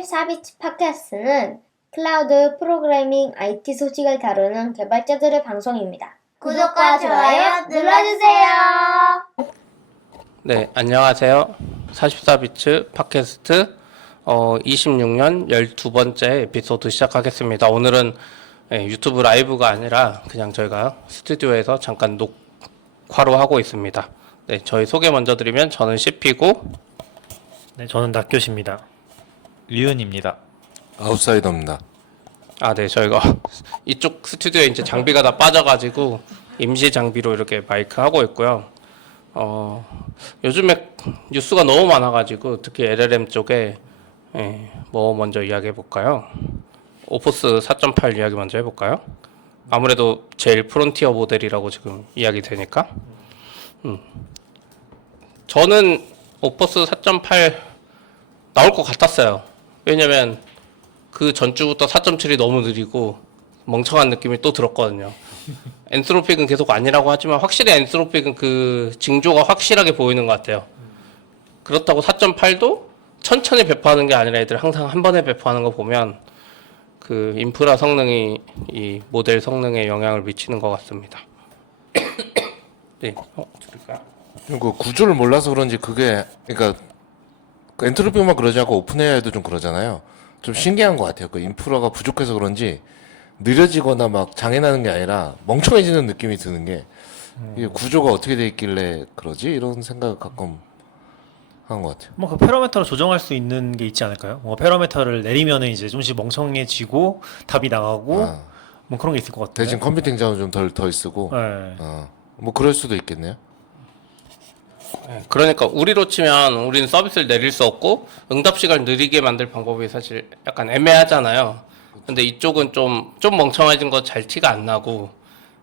44비치 팟캐스트는 클라우드 프로그래밍 IT 소식을 다루는 개발자들의 방송입니다. 구독과 좋아요 눌러주세요. 네, 안녕하세요. 44비츠 팟캐스트 26년 12번째 에피소드 시작하겠습니다. 오늘은 유튜브 라이브가 아니라 그냥 저희가 스튜디오에서 잠깐 녹화로 하고 있습니다. 네, 저희 소개 먼저 드리면 저는 CP고 네, 저는 낙교시입니다. 리은입니다. 아웃사이더입니다. 네, 저희가 이쪽 스튜디오에 이제 장비가 다 빠져가지고 임시 장비로 이렇게 마이크 하고 있고요. 요즘에 뉴스가 너무 많아가지고 특히 LLM 쪽에 뭐 먼저 이야기해 볼까요? 오포스 4.8 이야기 먼저 해볼까요? 아무래도 제일 프론티어 모델이라고 지금 이야기 되니까. 저는 오포스 4.8 나올 것 같았어요. 왜냐면 그 전주부터 4.7이 너무 느리고 멍청한 느낌이 또 들었거든요. 엔트로픽은 계속 아니라고 하지만 확실히 엔트로픽은 그 징조가 확실하게 보이는 것 같아요. 그렇다고 4.8도 천천히 배포하는 게 아니라 애들 항상 한 번에 배포하는 거 보면 그 인프라 성능이 이 모델 성능에 영향을 미치는 것 같습니다. 네, 들을까요? 그 구조를 몰라서 그런지 그게 그러니까 그 엔트로피만 그러지 않고 오픈AI도 좀 그러잖아요. 좀 신기한 것 같아요. 그 인프라가 부족해서 그런지 느려지거나 막 장애나는 게 아니라 멍청해지는 느낌이 드는 게 이게 구조가 어떻게 돼 있길래 그러지? 이런 생각을 가끔 하는 것 같아요. 뭐 그 패러미터를 조정할 수 있는 게 있지 않을까요? 뭐 패러미터를 내리면은 이제 좀씩 멍청해지고 답이 나가고 뭐 그런 게 있을 것 같아요. 대신 컴퓨팅 자원 좀 덜 쓰고 네. 뭐 그럴 수도 있겠네요. 그러니까 우리로 치면 우리는 서비스를 내릴 수 없고 응답 시간을 느리게 만들 방법이 사실 약간 애매하잖아요. 근데 이쪽은 좀 멍청해진 거 잘 티가 안 나고,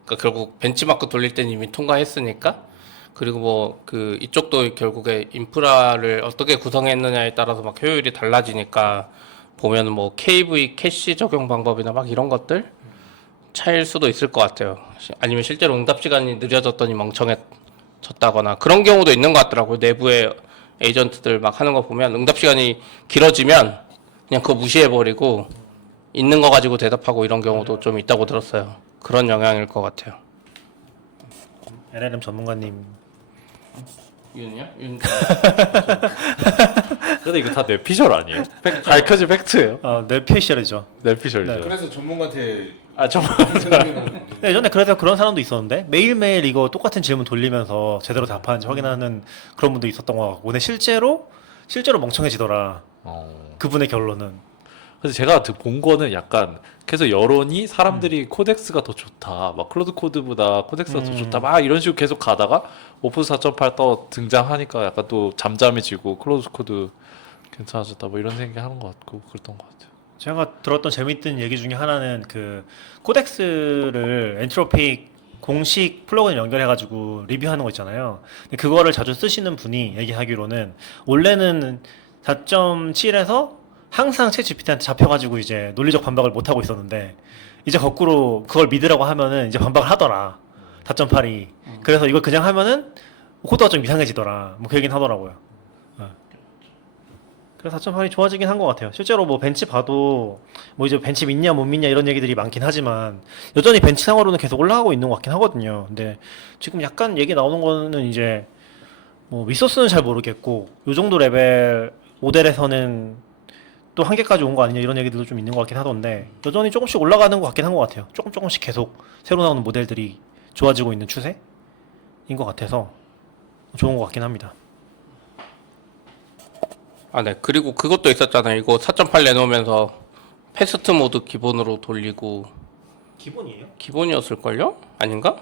그러니까 결국 벤치마크 돌릴 때는 이미 통과했으니까. 그리고 뭐 그 이쪽도 결국에 인프라를 어떻게 구성했느냐에 따라서 막 효율이 달라지니까 보면 뭐 KV 캐시 적용 방법이나 막 이런 것들 차이일 수도 있을 것 같아요. 아니면 실제로 응답 시간이 느려졌더니 멍청해졌다거나 그런 경우도 있는 것 같더라고요. 내부에 에이전트들 막 하는 거 보면 응답 시간이 길어지면 그냥 그거 무시해버리고 있는 거 가지고 대답하고 이런 경우도 좀 있다고 들었어요. 그런 영향일 것 같아요. LLM 전문가님. 윤이요? 윤. 근데 이거 다 뇌피셜 아니에요? 밝혀진 팩트예요. 뇌피셜이죠. 뇌피셜이죠. 네. 그래서 전문가한테 네, 예전에 그래서 그런 사람도 있었는데 매일매일 이거 똑같은 질문 돌리면서 제대로 답하는지 확인하는 그런 분도 있었던 것 같고, 근데 실제로 멍청해지더라. 그분의 결론은. 그래서 제가 본 거는 약간 계속 여론이 사람들이 코덱스가 더 좋다, 막 클로드 코드보다 코덱스가 더 좋다, 막 이런 식으로 계속 가다가 오픈스 4.8 또 등장하니까 약간 또 잠잠해지고 클로드 코드 괜찮아졌다, 뭐 이런 생각 하는 것 같고 그랬던 것 같아요. 제가 들었던 재밌던 얘기 중에 하나는 그 코덱스를 엔트로픽 공식 플러그인 연결해가지고 리뷰하는 거 있잖아요. 근데 그거를 자주 쓰시는 분이 얘기하기로는 원래는 4.7에서 항상 챗GPT한테 잡혀가지고 이제 논리적 반박을 못 하고 있었는데 이제 거꾸로 그걸 믿으라고 하면은 이제 반박을 하더라. 4.8이. 그래서 이걸 그냥 하면은 코드가 좀 이상해지더라. 뭐 그 얘기는 하더라고요. 그래서 4.8이 좋아지긴 한 것 같아요. 실제로 뭐 벤치 봐도 뭐 이제 벤치 믿냐 못 믿냐 이런 얘기들이 많긴 하지만 여전히 벤치 상으로는 계속 올라가고 있는 것 같긴 하거든요. 근데 지금 약간 얘기 나오는 거는 이제 뭐 리소스는 잘 모르겠고 요 정도 레벨 모델에서는 또 한계까지 온 거 아니냐 이런 얘기들도 좀 있는 것 같긴 하던데 여전히 조금씩 올라가는 것 같긴 한 것 같아요. 조금씩 계속 새로 나오는 모델들이 좋아지고 있는 추세인 것 같아서 좋은 것 같긴 합니다. 네. 그리고 그것도 있었잖아요. 이거 4.8 내놓으면서 패스트 모드 기본으로 돌리고 기본이에요? 기본이었을걸요? 아닌가?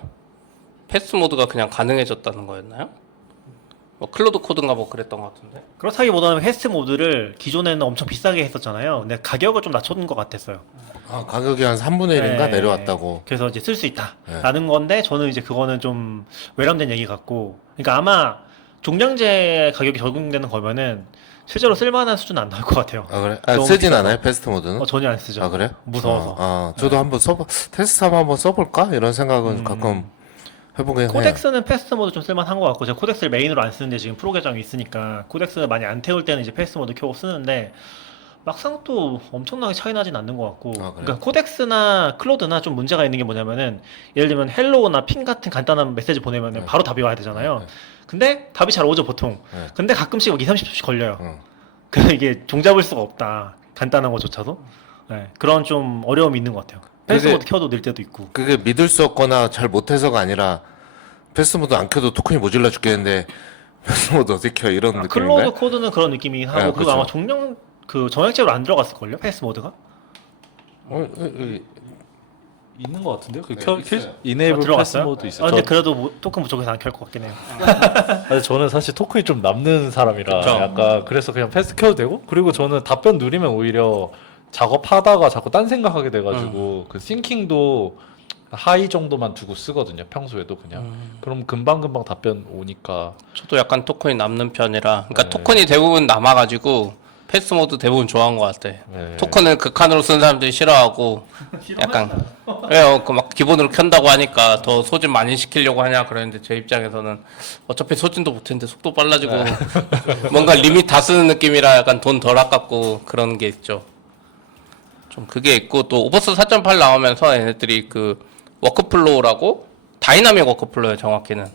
패스트 모드가 그냥 가능해졌다는 거였나요? 뭐 클로드 코드인가 뭐 그랬던 것 같은데. 그렇다기보다는 패스트 모드를 기존에는 엄청 비싸게 했었잖아요. 근데 가격을 좀 낮춰준 것 같았어요. 가격이 한 3분의 1인가 네. 내려왔다고. 그래서 이제 쓸 수 있다라는 건데 저는 이제 그거는 좀 외람된 얘기 같고, 그러니까 아마 종량제 가격이 적용되는 거면은 실제로 쓸만한 수준은 안 나올 것 같아요. 그래? 너무 쓰진 비싸서. 않아요? 패스트 모드는? 전혀 안 쓰죠. 그래요? 무서워서. 저도 한번 테스트 한번 써볼까? 이런 생각은 가끔 해보긴 해요. 코덱스는 패스트 모드 좀 쓸만한 것 같고, 제가 코덱스를 메인으로 안 쓰는데 지금 프로 계정이 있으니까 코덱스 많이 안 태울 때는 이제 패스트 모드 켜고 쓰는데 막상 또 엄청나게 차이 나진 않는 것 같고 아, 그래요? 그러니까 코덱스나 클로드나 좀 문제가 있는 게 뭐냐면은 예를 들면 헬로우나 핑 같은 간단한 메시지 보내면은 네. 바로 답이 와야 되잖아요. 네. 근데 답이 잘 오죠 보통. 네. 근데 가끔씩 막 2, 30초씩 걸려요. 응. 그래서 이게 종잡을 수가 없다. 간단한 거조차도. 네, 그런 좀 어려움이 있는 것 같아요. 패스 그게- 모드 켜도 늘 때도 있고. 그게 믿을 수 없거나 잘 못해서가 아니라 패스모드 안 켜도 토큰이 모질라 죽겠는데 패스모드 어떻게 켜 이런 느낌인가요? 클로드 코드는 그런 느낌이긴 하고 네, 그리고 그렇죠. 아마 종령 그 정액제로 안 들어갔을걸요? 패스 모드가? 있는 것 같은데요? 그 네, 켜, 있어요. 이네이블 패스 들어갔어요? 모드 있어요. 근데 저, 그래도 토큰 부족해서 안 켤 것 같긴 해요. 저는 사실 토큰이 좀 남는 사람이라 그쵸. 약간 그래서 그냥 패스 켜도 되고 그리고 저는 답변 누리면 오히려 작업하다가 자꾸 딴 생각하게 돼가지고 그 싱킹도 하이 정도만 두고 쓰거든요. 평소에도 그냥. 그럼 금방금방 답변 오니까. 저도 약간 토큰이 남는 편이라 그러니까 네. 토큰이 대부분 남아가지고 패스 모드 대부분 좋아한 것 같아. 네. 토큰을 극한으로 쓰는 사람들이 싫어하고 약간 왜요? 그 막 기본으로 켠다고 하니까 더 소진 많이 시키려고 하냐 그랬는데 제 입장에서는 어차피 소진도 못했는데 속도 빨라지고 뭔가 리밋 다 쓰는 느낌이라 약간 돈 덜 아깝고 그런 게 있죠. 좀 그게 있고 또 오버스 4.8 나오면서 얘네들이 그 워크플로우라고 다이나믹 워크플로우예요 정확히는.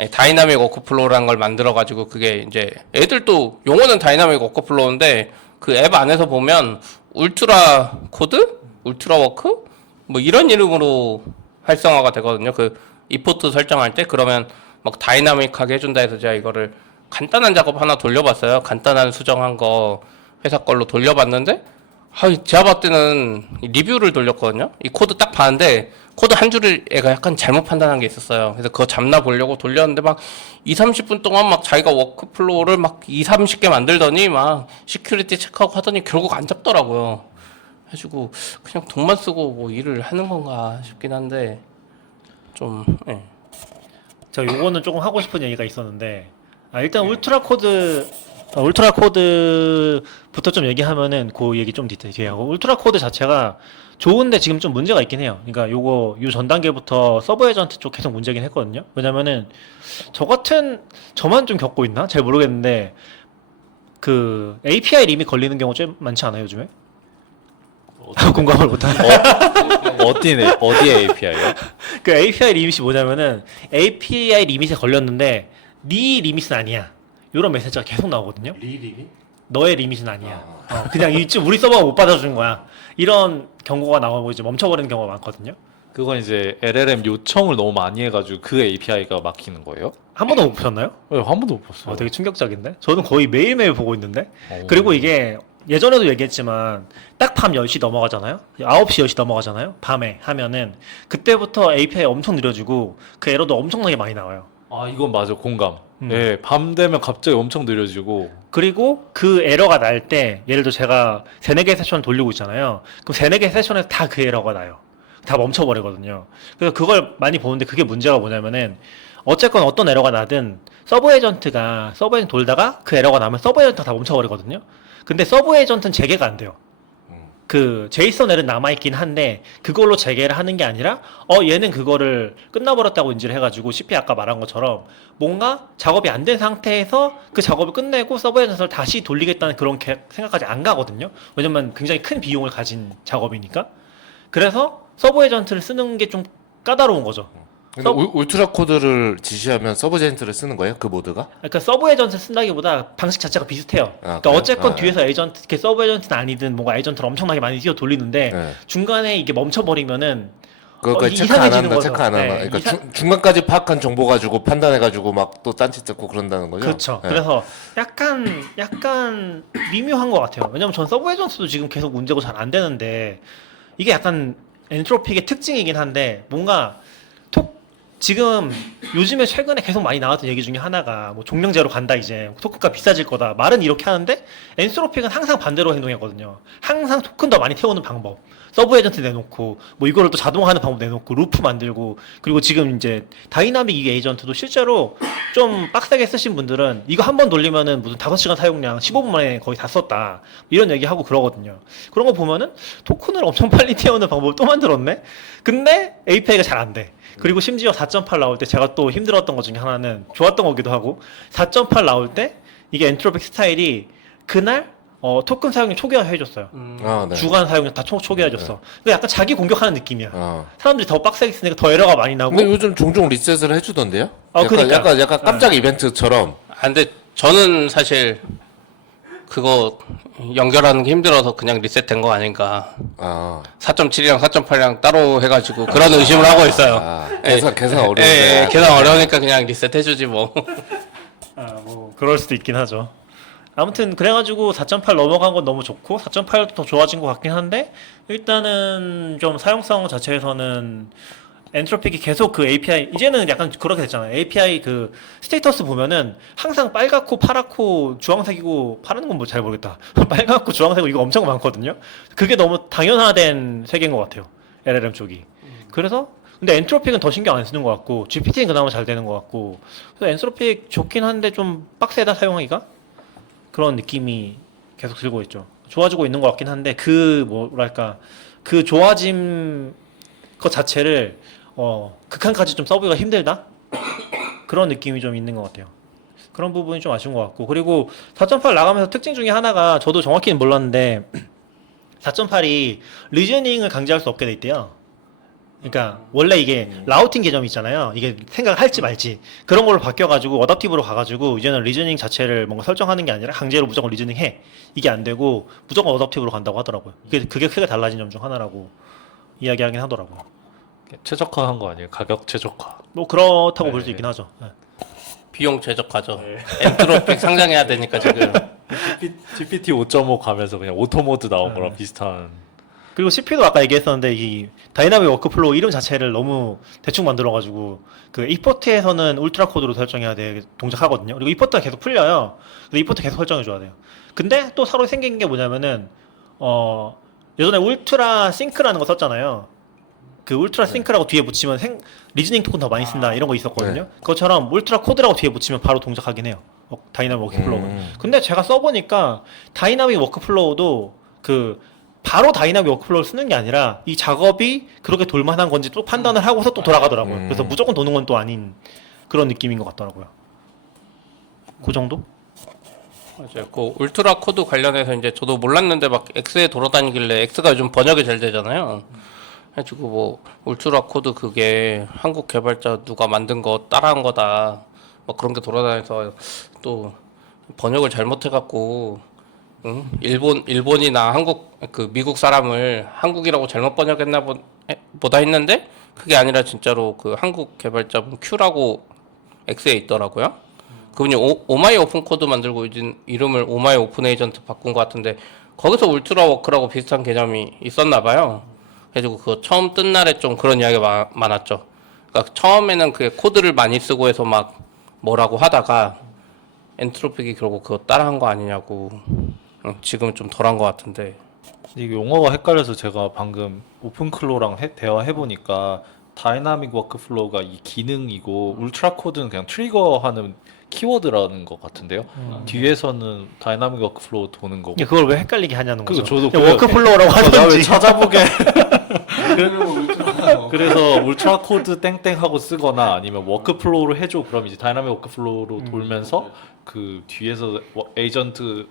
예, 다이나믹 워크플로우라는 걸 만들어가지고 그게 이제 애들도 용어는 다이나믹 워크플로우인데 그 앱 안에서 보면 울트라 코드? 울트라 워크? 뭐 이런 이름으로 활성화가 되거든요. 그 이포트 설정할 때 그러면 막 다이나믹하게 해준다 해서 제가 이거를 간단한 작업 하나 돌려봤어요. 간단한 수정한 거 회사 걸로 돌려봤는데 제가 봤을 때는 리뷰를 돌렸거든요. 이 코드 딱 봤는데 코드 한 줄을 애가 약간 잘못 판단한 게 있었어요. 그래서 그거 잡나 보려고 돌렸는데 막 2, 30분 동안 막 자기가 워크플로우를 막 2, 30개 만들더니 막 시큐리티 체크하고 하더니 결국 안 잡더라고요. 해가지고 그냥 돈만 쓰고 뭐 일을 하는 건가 싶긴 한데 좀 예. 제가 요거는 조금 하고 싶은 얘기가 있었는데 일단 울트라 코드부터 좀 얘기하면은 그 얘기 좀 뒤에 하고 울트라 코드 자체가 좋은데 지금 좀 문제가 있긴 해요. 그러니까 요 전 단계부터 서버 에이전트 쪽 계속 문제긴 했거든요. 왜냐면은 저만 좀 겪고 있나? 잘 모르겠는데 그 API 리밋 걸리는 경우 좀 많지 않아요, 요즘에? 공감을 못하네. 어디에 API요? 그 API 리밋이 뭐냐면은 API 리밋에 걸렸는데 네 리밋은 아니야. 이런 메시지가 계속 나오거든요. 너의 리밋은 아니야. 그냥 우리 서버가 못 받아주는 거야. 이런 경고가 나오고 이제 멈춰버리는 경우가 많거든요. 그건 이제 LLM 요청을 너무 많이 해가지고 그 API가 막히는 거예요? 한 번도 못 보셨나요? 네, 한 번도 못 봤어요. 되게 충격적인데? 저는 거의 매일매일 보고 있는데? 오. 그리고 이게 예전에도 얘기했지만 딱 밤 10시 넘어가잖아요? 9시, 10시 넘어가잖아요? 밤에 하면은 그때부터 API 엄청 느려지고 그 에러도 엄청나게 많이 나와요. 아 이건 맞아 공감. 네, 밤 되면 갑자기 엄청 느려지고. 그리고 그 에러가 날 때 예를 들어 제가 3-4개 세션 돌리고 있잖아요. 그럼 3-4개 세션에서 다 그 에러가 나요. 다 멈춰버리거든요. 그래서 그걸 많이 보는데 그게 문제가 뭐냐면은 어쨌건 어떤 에러가 나든 서버 에이전트 돌다가 그 에러가 나면 서버 에이전트가 다 멈춰버리거든요. 근데 서버 에이전트는 재개가 안 돼요. 그 제이슨 에러는 남아있긴 한데 그걸로 재개를 하는 게 아니라 얘는 그거를 끝나버렸다고 인지를 해가지고 CP 아까 말한 것처럼 뭔가 작업이 안 된 상태에서 그 작업을 끝내고 서버 에이전트를 다시 돌리겠다는 그런 생각까지 안 가거든요. 왜냐면 굉장히 큰 비용을 가진 작업이니까. 그래서 서버 에이전트를 쓰는 게 좀 까다로운 거죠. 근데 울트라 코드를 지시하면 서버제인트를 쓰는 거예요? 그 모드가? 그러니까 서버 에이전트 쓴다기보다 방식 자체가 비슷해요. 그러니까 그래요? 어쨌건 뒤에서 에이전트, 이렇게 서버 에이전트는 아니든 뭔가 에이전트를 엄청나게 많이 뛰어 돌리는데 네. 중간에 이게 멈춰버리면은 그거까지 체크 안 이상해지는 한다, 거죠. 체크 안 하나. 네, 그러니까 중간까지 파악한 정보 가지고 판단해가지고 막 또 딴짓 듣고 그런다는 거죠? 그렇죠. 네. 그래서 약간 미묘한 것 같아요. 왜냐면 전 서버 에이전트도 지금 계속 문제고 잘 안 되는데 이게 약간 엔트로픽의 특징이긴 한데 뭔가 지금 요즘에 최근에 계속 많이 나왔던 얘기 중에 하나가 뭐 종량제로 간다 이제 토큰값 비싸질 거다 말은 이렇게 하는데 엔트로픽은 항상 반대로 행동했거든요. 항상 토큰 더 많이 태우는 방법 서브 에이전트 내놓고 뭐 이거를 또 자동화하는 방법 내놓고 루프 만들고 그리고 지금 이제 다이나믹 이 에이전트도 실제로 좀 빡세게 쓰신 분들은 이거 한 번 돌리면은 무슨 5시간 사용량 15분 만에 거의 다 썼다 이런 얘기하고 그러거든요. 그런 거 보면은 토큰을 엄청 빨리 태우는 방법을 또 만들었네. 근데 API가 잘 안 돼. 그리고 심지어 4.8 나올 때 제가 또 힘들었던 것 중에 하나는 좋았던 거기도 하고 4.8 나올 때 이게 엔트로픽 스타일이 그날 토큰 사용량 초기화해줬어요. 아, 네. 주간 사용량 다 초기화해줬어. 그러니까 약간 자기 공격하는 느낌이야. 아. 사람들이 더 빡세게 쓰니까 더 에러가 많이 나고. 근데 요즘 종종 리셋을 해주던데요? 그러니까. 약간 깜짝 이벤트처럼. 아, 근데 저는 사실 그거 연결하는 게 힘들어서 그냥 리셋된 거 아닌가. 아, 4.7이랑 4.8이랑 따로 해가지고 그런 의심을 하고 있어요. 아 계산 예, 어려운데. 계산 어려우니까 그냥 리셋해주지 뭐. 뭐 그럴 수도 있긴 하죠. 아무튼 그래가지고 4.8 넘어간 건 너무 좋고 4.8도 더 좋아진 것 같긴 한데 일단은 좀 사용성 자체에서는 엔트로픽이 계속 그 API 이제는 약간 그렇게 됐잖아요. API 그 스테이터스 보면은 항상 빨갛고 파랗고 주황색이고 파란 건 뭐 잘 모르겠다. 빨갛고 주황색이고 이거 엄청 많거든요. 그게 너무 당연화된 세계인 것 같아요. LLM 쪽이. 그래서 근데 엔트로픽은 더 신경 안 쓰는 것 같고 GPT는 그나마 잘 되는 것 같고 그래서 엔트로픽 좋긴 한데 좀 빡세다 사용하기가 그런 느낌이 계속 들고 있죠. 좋아지고 있는 것 같긴 한데 그 뭐랄까 그 좋아짐 것 자체를 극한까지 좀 써보기가 힘들다 그런 느낌이 좀 있는 것 같아요. 그런 부분이 좀 아쉬운 것 같고 그리고 4.8 나가면서 특징 중에 하나가 저도 정확히는 몰랐는데 4.8이 리저닝을 강제할 수 없게 돼 있대요. 그러니까 원래 이게 라우팅 개념이 있잖아요. 이게 생각할지 말지 그런 걸로 바뀌어가지고 어댑티브로 가가지고 이제는 리저닝 자체를 뭔가 설정하는 게 아니라 강제로 무조건 리저닝 해 이게 안 되고 무조건 어댑티브로 간다고 하더라고요. 그게 크게 달라진 점 중 하나라고 이야기하긴 하더라고요. 최적화한 거 아니에요? 가격 최적화. 뭐 그렇다고 볼 수 있긴 하죠. 네. 비용 최적화죠. 엔트로픽 상장해야 되니까 지금. GPT 5.5 가면서 그냥 오토 모드 나온 거랑 비슷한. 그리고 CP도 아까 얘기했었는데 이 다이나믹 워크플로우 이름 자체를 너무 대충 만들어가지고 그 이포트에서는 울트라 코드로 설정해야 돼 동작하거든요. 그리고 이포트가 계속 풀려요. 근데 이포트 계속 설정해줘야 돼요. 근데 또 새로 생긴 게 뭐냐면은 예전에 울트라 싱크라는 거 썼잖아요. 그 울트라 싱크라고 뒤에 붙이면 리즈닝 토큰 더 많이 쓴다 이런 거 있었거든요. 그것처럼 울트라 코드라고 뒤에 붙이면 바로 동작하긴 해요. 다이나믹 워크플로우는. 근데 제가 써보니까 다이나믹 워크플로우도 그 바로 다이나믹 워크플로우를 쓰는 게 아니라 이 작업이 그렇게 돌만한 건지 또 판단을 하고서 또 돌아가더라고요. 그래서 무조건 도는 건 또 아닌 그런 느낌인 것 같더라고요. 그 정도? 맞아요. 그 울트라 코드 관련해서 이제 저도 몰랐는데 막 X에 돌아다니길래 X가 요즘 번역이 잘 되잖아요. 해가지고 뭐 울트라 코드 그게 한국 개발자 누가 만든 거 따라한 거다. 막 그런 게 돌아다녀서 또 번역을 잘못해갖고 응? 일본이나 미국 사람을 한국이라고 잘못 번역했나 보다 했는데 그게 아니라 진짜로 그 한국 개발자분 Q라고 X에 있더라고요. 그분이 오마이 오픈 코드 만들고 이름을 오마이 오픈 에이전트 바꾼 것 같은데 거기서 울트라 워크라고 비슷한 개념이 있었나 봐요. 그래가지고 그거 처음 뜬 날에 좀 그런 이야기가 많았죠. 그러니까 처음에는 그 코드를 많이 쓰고 해서 막 뭐라고 하다가 엔트로픽이 결국 그거 따라한 거 아니냐고. 지금은 좀 덜한 것 같은데. 이게 용어가 헷갈려서 제가 방금 오픈클로랑 대화해보니까 다이나믹 워크플로우가 이 기능이고 울트라 코드는 그냥 트리거하는 키워드라는 것 같은데요. 뒤에서는 다이나믹 워크플로우 도는 거고. 그걸 왜 헷갈리게 하냐는 거죠. 저도 그냥 워크플로우라고 나왜 하던지. 찾아보게. 그래서 울트라 코드 땡땡 하고 쓰거나 아니면 워크플로우로 해줘. 그럼 이제 다이나믹 워크플로우로 돌면서 그 뒤에서 에이전트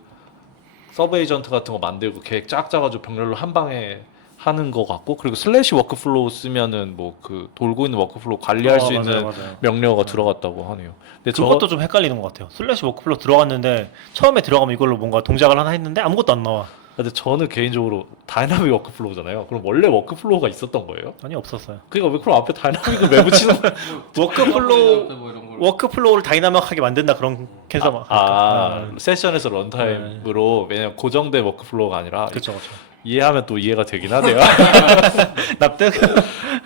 서브 에이전트 같은 거 만들고 계획 쫙 짜가지고 병렬로 한 방에 하는 거 같고 그리고 슬래시 워크플로우 쓰면은 뭐 그 돌고 있는 워크플로우 관리할 수 있는 맞아요. 명령어가 들어갔다고 하네요. 근데 그것도 좀 헷갈리는 것 같아요. 슬래시 워크플로우 들어갔는데 처음에 들어가면 이걸로 뭔가 동작을 하나 했는데 아무것도 안 나와. 근데 저는 개인적으로 다이나믹 워크플로우잖아요. 그럼 원래 워크플로우가 있었던 거예요? 아니 없었어요. 그러니까 왜 그럼 앞에 다이나믹을 왜 붙이는 거예요? 워크플로우를 다이나믹하게 만든다 그런 캐서 막. 세션에서 런타임으로 왜냐면 고정된 워크플로우가 아니라 그렇죠. 이해하면 또 이해가 되긴 하네요. 납득.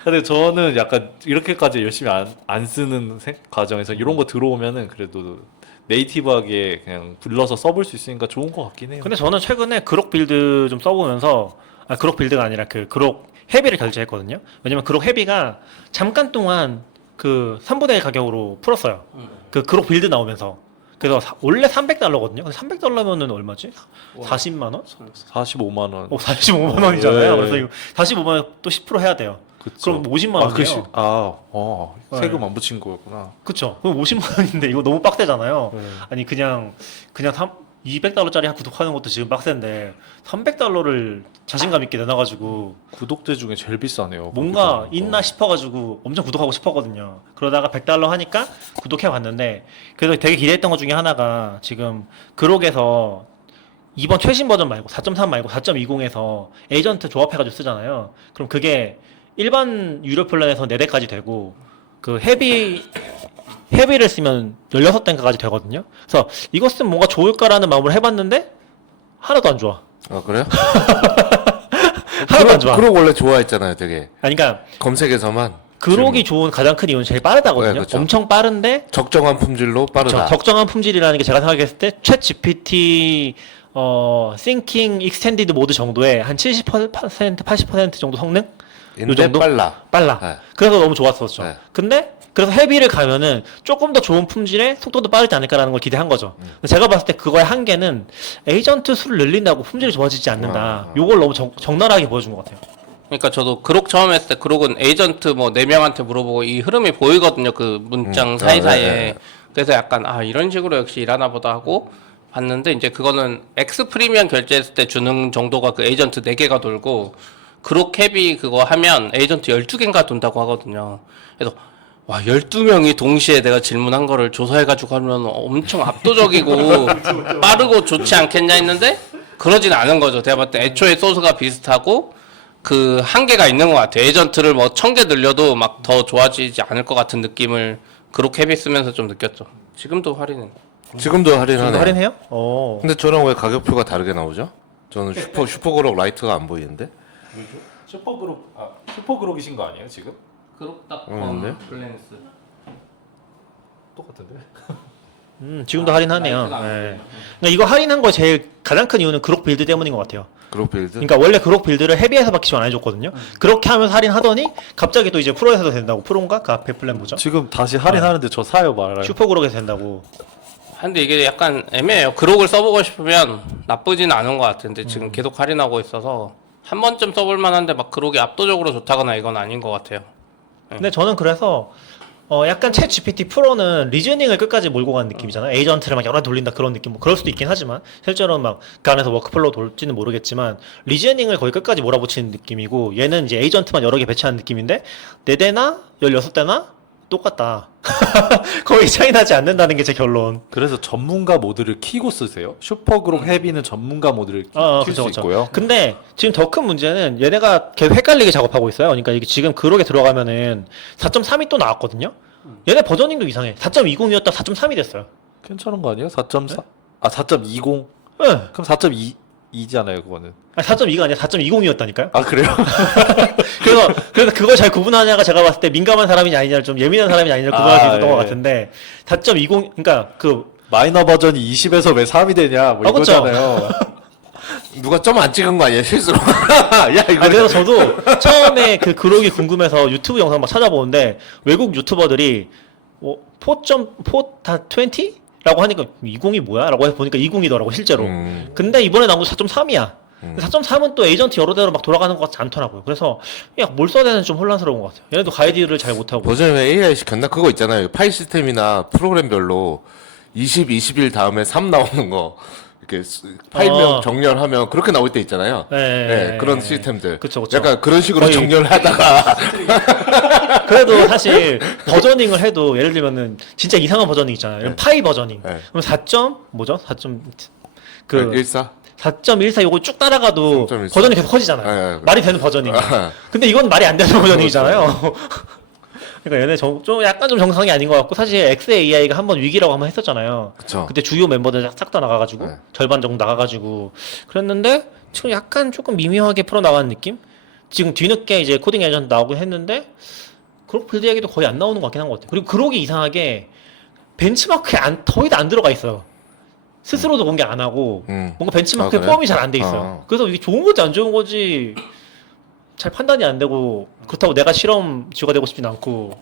근데 저는 약간 이렇게까지 열심히 안 쓰는 과정에서 이런 거 들어오면은 그래도 네이티브하게 그냥 불러서 써볼 수 있으니까 좋은 것 같긴 해요. 근데 저는 최근에 그록 빌드 좀 써보면서 그록 빌드가 아니라 그 그록 헤비를 결제했거든요. 왜냐면 그록 헤비가 잠깐 동안 그 3분의 1 가격으로 풀었어요. 그 그록 빌드 나오면서. 그래서 원래 $300거든요. 300면은 얼마지? 40만 원? 45만 원. 45만 원이잖아요. 네. 그래서 이거 45만 원 또 10% 해야 돼요. 그쵸. 그럼 50만 원이에요. 세금 안 붙인 거였구나. 그쵸. 그럼 50만 원인데 이거 너무 빡세잖아요. 네. 아니 그냥 $200짜리 구독하는 것도 지금 빡센데 $300를 자신감 있게 내놔가지고 구독자 중에 제일 비싸네요. 뭔가 그렇게 있나 싶어가지고 엄청 구독하고 싶었거든요. 그러다가 $100 하니까 구독해봤는데 그래서 되게 기대했던 것 중에 하나가 지금 그록에서 이번 최신 버전 말고 4.3 말고 4.20에서 에이전트 조합해가지고 쓰잖아요. 그럼 그게 일반 유료 플랜에서 4대까지 되고 그 헤비를 쓰면 16대까지 되거든요. 그래서 이거 쓰면 뭔가 좋을까라는 마음으로 해봤는데 하나도 안 좋아. 아 그래요? 하나도 안 좋아. 그록 원래 좋아했잖아요, 되게 아니, 그러니까 검색에서만. 그록이 좋은 가장 큰 이유는 제일 빠르다거든요. 네, 그쵸. 엄청 빠른데 적정한 품질로 빠르다. 적정한 품질이라는 게 제가 생각했을 때 챗 GPT Thinking Extended 모드 정도의 한 70% 80% 정도 성능? 인데 정도? 빨라. 빨라. 네. 그래서 너무 좋았었죠. 네. 근데 그래서 헤비를 가면은 조금 더 좋은 품질의 속도도 빠르지 않을까라는 걸 기대한 거죠. 근데 제가 봤을 때 그거의 한계는 에이전트 수를 늘린다고 품질이 좋아지지 않는다. 요걸 너무 적나라하게 보여준 것 같아요. 그러니까 저도 그록 처음 했을 때 그록은 에이전트 뭐 4명한테 물어보고 이 흐름이 보이거든요. 그 문장 사이사이에. 네. 그래서 약간 아 이런 식으로 역시 일하나 보다 하고 봤는데 이제 그거는 X 프리미엄 결제했을 때 주는 정도가 그 에이전트 4개가 돌고 그록 헤비 그거 하면 에이전트 12개인가 돈다고 하거든요. 그래서 와 12명이 동시에 내가 질문한 거를 조사해가지고 하면 엄청 압도적이고 빠르고 좋지 않겠냐 했는데 그러진 않은 거죠. 제가 봤을 때 애초에 소스가 비슷하고 그 한계가 있는 것 같아요. 에이전트를 뭐 1000개 늘려도 막 더 좋아지지 않을 것 같은 느낌을 그렇게 헤비 쓰면서 좀 느꼈죠. 지금도 할인은. 지금도 할인하네. 할인해요? 근데 저랑 왜 가격표가 다르게 나오죠? 저는 슈퍼그록 라이트가 안 보이는데. 슈퍼그록이신 거 아니에요 지금? 그록닷컴 네. 플랜스. 똑같은데? 지금도 할인하네요. 네. 그러니까 이거 할인한 거 제일 가장 큰 이유는 그록 빌드 때문인 것 같아요. 그록 빌드. 그러니까 원래 그록 빌드를 헤비에서밖에 지원 안 해줬거든요. 그렇게 하면서 할인하더니 갑자기 또 이제 프로에서도 된다고. 프로인가? 그 앞에 플랜 뭐죠? 지금 다시 할인하는데 저 사요 말아요. 슈퍼 그록에서 된다고. 근데 이게 약간 애매해요. 그록을 써보고 싶으면 나쁘진 않은 것 같은데 지금 계속 할인하고 있어서 한 번쯤 써볼 만한데 막 그록이 압도적으로 좋다거나 이건 아닌 것 같아요. 근데 저는 그래서 약간 챗 GPT 프로는 리즈닝을 끝까지 몰고 가는 느낌이잖아요. 에이전트를 막 여러 개 돌린다 그런 느낌. 뭐 그럴 수도 있긴 하지만 실제로는 막 그 안에서 워크플로우 돌지는 모르겠지만 리즈닝을 거의 끝까지 몰아붙이는 느낌이고 얘는 이제 에이전트만 여러 개 배치하는 느낌인데 4대나 16대나 똑같다. 거의 차이 나지 않는다는 게 제 결론. 그래서 전문가 모드를 키고 쓰세요. 슈퍼그록 헤비는 전문가 모드를 킬 그쵸, 수 그쵸. 있고요. 근데 지금 더 큰 문제는 얘네가 계속 헷갈리게 작업하고 있어요. 그러니까 이게 지금 그록에 들어가면은 4.3이 또 나왔거든요. 얘네 버저닝도 이상해. 4.20이었다 4.3이 됐어요. 괜찮은 거 아니에요? 4.4? 아 4.20? 네. 그럼 4.2잖아요 그거는. 아니 4.2가 아니라 4.20이었다니까요. 아 그래요? 그래서 그걸 잘 구분하냐가 제가 봤을 때 민감한 사람이냐 아니냐를 좀 예민한 사람이냐 아니냐를 구분할 수 있었던 것 같은데 4.20 그러니까 그 마이너 버전이 20에서 왜 3이 되냐 뭐 그쵸. 이거잖아요. 누가 점 안 찍은 거 아니야 실수로? 야 이거. 그래서 저도 처음에 그 그록이 궁금해서 유튜브 영상 막 찾아보는데 외국 유튜버들이 4.4.20? 라고 하니까 20이 뭐야? 라고 해서 보니까 20이더라고 실제로. 근데 이번에 나온 거 4.3이야. 4.3은 또 에이전트 여러 대로 막 돌아가는 것 같지 않더라고요. 그래서 뭘 써야 되는지 좀 혼란스러운 것 같아요. 얘네도 가이드를 잘 못하고. 버전에 AI 시켰나? 그거 있잖아요. 파일 시스템이나 프로그램별로 20, 21 다음에 3 나오는 거. 이렇게 파일명 정렬하면 그렇게 나올 때 있잖아요. 네, 그런 시스템들. 그쵸. 약간 그런 식으로 거의- 정렬하다가 그래도 사실 버저닝을 해도 예를 들면은 진짜 이상한 버저닝 있잖아요. 네. 파이 버저닝. 네. 그럼 4점 뭐죠? 4점 그 14. 4.14 요거 쭉 따라가도 3.14. 버전이 계속 커지잖아요. 네. 말이 되는 버전이에요. 아. 근데 이건 말이 안 되는 버전이잖아요. 그러니까 얘네 좀 약간 좀 정상이 아닌 것 같고 사실 XAI가 한번 위기라고 한번 했었잖아요. 그쵸. 그때 주요 멤버들 싹 다 나가가지고 네. 절반 정도 나가가지고 그랬는데 지금 약간 조금 미묘하게 풀어 나가는 느낌? 지금 뒤늦게 이제 코딩 에이전트 나오긴 했는데 그록 빌드 얘기도 거의 안 나오는 것 같긴 한 것 같아요. 그리고 그록이 이상하게 벤치마크에 거의 다 안 들어가 있어요. 스스로도 공개 안 하고 뭔가 벤치마크에 그래요? 포함이 잘 안 돼 있어요. 그래서 이게 좋은 건지 안 좋은 건지 잘 판단이 안 되고 그렇다고 내가 실험지가 되고 싶진 않고.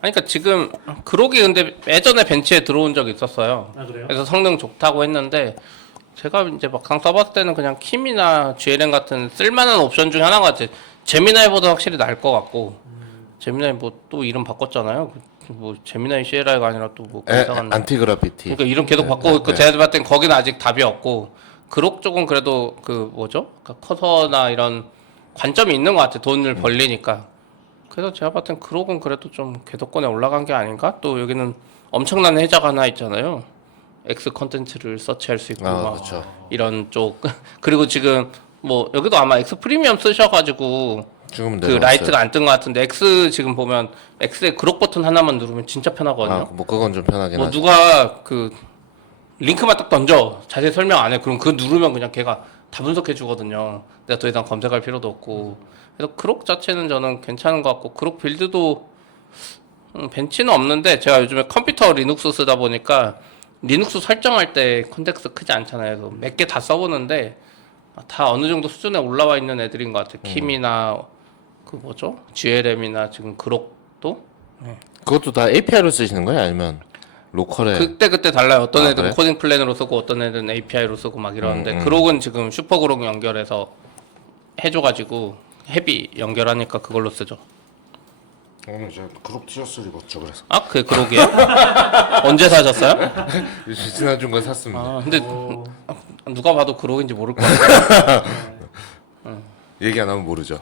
그러니까 지금 그록이 근데 예전에 벤치에 들어온 적이 있었어요. 아, 그래요? 그래서 성능 좋다고 했는데 제가 이제 막상 써봤을 때는 그냥 킴이나 GLM 같은 쓸만한 옵션 중에 하나가 제미나이보다 확실히 나을 것 같고 제미나이 뭐 또 이름 바꿨잖아요. 뭐 제미나이 CLI가 아니라 또뭐 이상한 안티그라피티. 그러니까 이름 계속 바꾸고 그 제가 봤을 땐 거기는 아직 답이 없고 그록 쪽은 그래도 그 뭐죠? 그러니까 커서나 이런 관점이 있는 것 같아. 돈을 벌리니까. 그래서 제가 봤을 땐 그록은 그래도 좀 궤도권에 올라간 게 아닌가? 또 여기는 엄청난 해자가 하나 있잖아요. X 컨텐츠를 서치할 수 있고 막 그렇죠. 이런 쪽 그리고 지금 뭐 여기도 아마 X 프리미엄 쓰셔가지고 지금 그 라이트가 안 뜬 것 같은데 X 지금 보면 X에 그록 버튼 하나만 누르면 진짜 편하거든요. 뭐 그건 좀 편하긴 뭐 하죠. 누가 그 링크만 딱 던져 자세히 설명 안 해. 그럼 그거 누르면 그냥 걔가 다 분석해 주거든요. 내가 더 이상 검색할 필요도 없고. 그래서 크록 자체는 저는 괜찮은 것 같고 크록 빌드도 벤치는 없는데 제가 요즘에 컴퓨터 리눅스 쓰다 보니까 리눅스 설정할 때 컨텍스트 크지 않잖아요. 그래서 몇 개 다 써보는데 다 어느 정도 수준에 올라와 있는 애들인 것 같아요. 킴이나 그 뭐죠? GLM이나 지금 그록도 그것도 다 API로 쓰시는 거예요? 아니면 로컬에? 그때 달라요. 어떤 아, 애들은 그래? 코딩 플랜으로 쓰고 어떤 애들은 API로 쓰고 막 이러는데 그록은 지금 슈퍼 그록 연결해서 해줘가지고 헤비 연결하니까 그걸로 쓰죠. 오늘 제가 그룹 티셔츠를 입었죠. 그래서 아, 그게 그록이에요? 언제 사셨어요? 지난주 거 샀습니다. 아, 근데 누가 봐도 그록인지 모를 것 같아요. 얘기 안 하면 모르죠.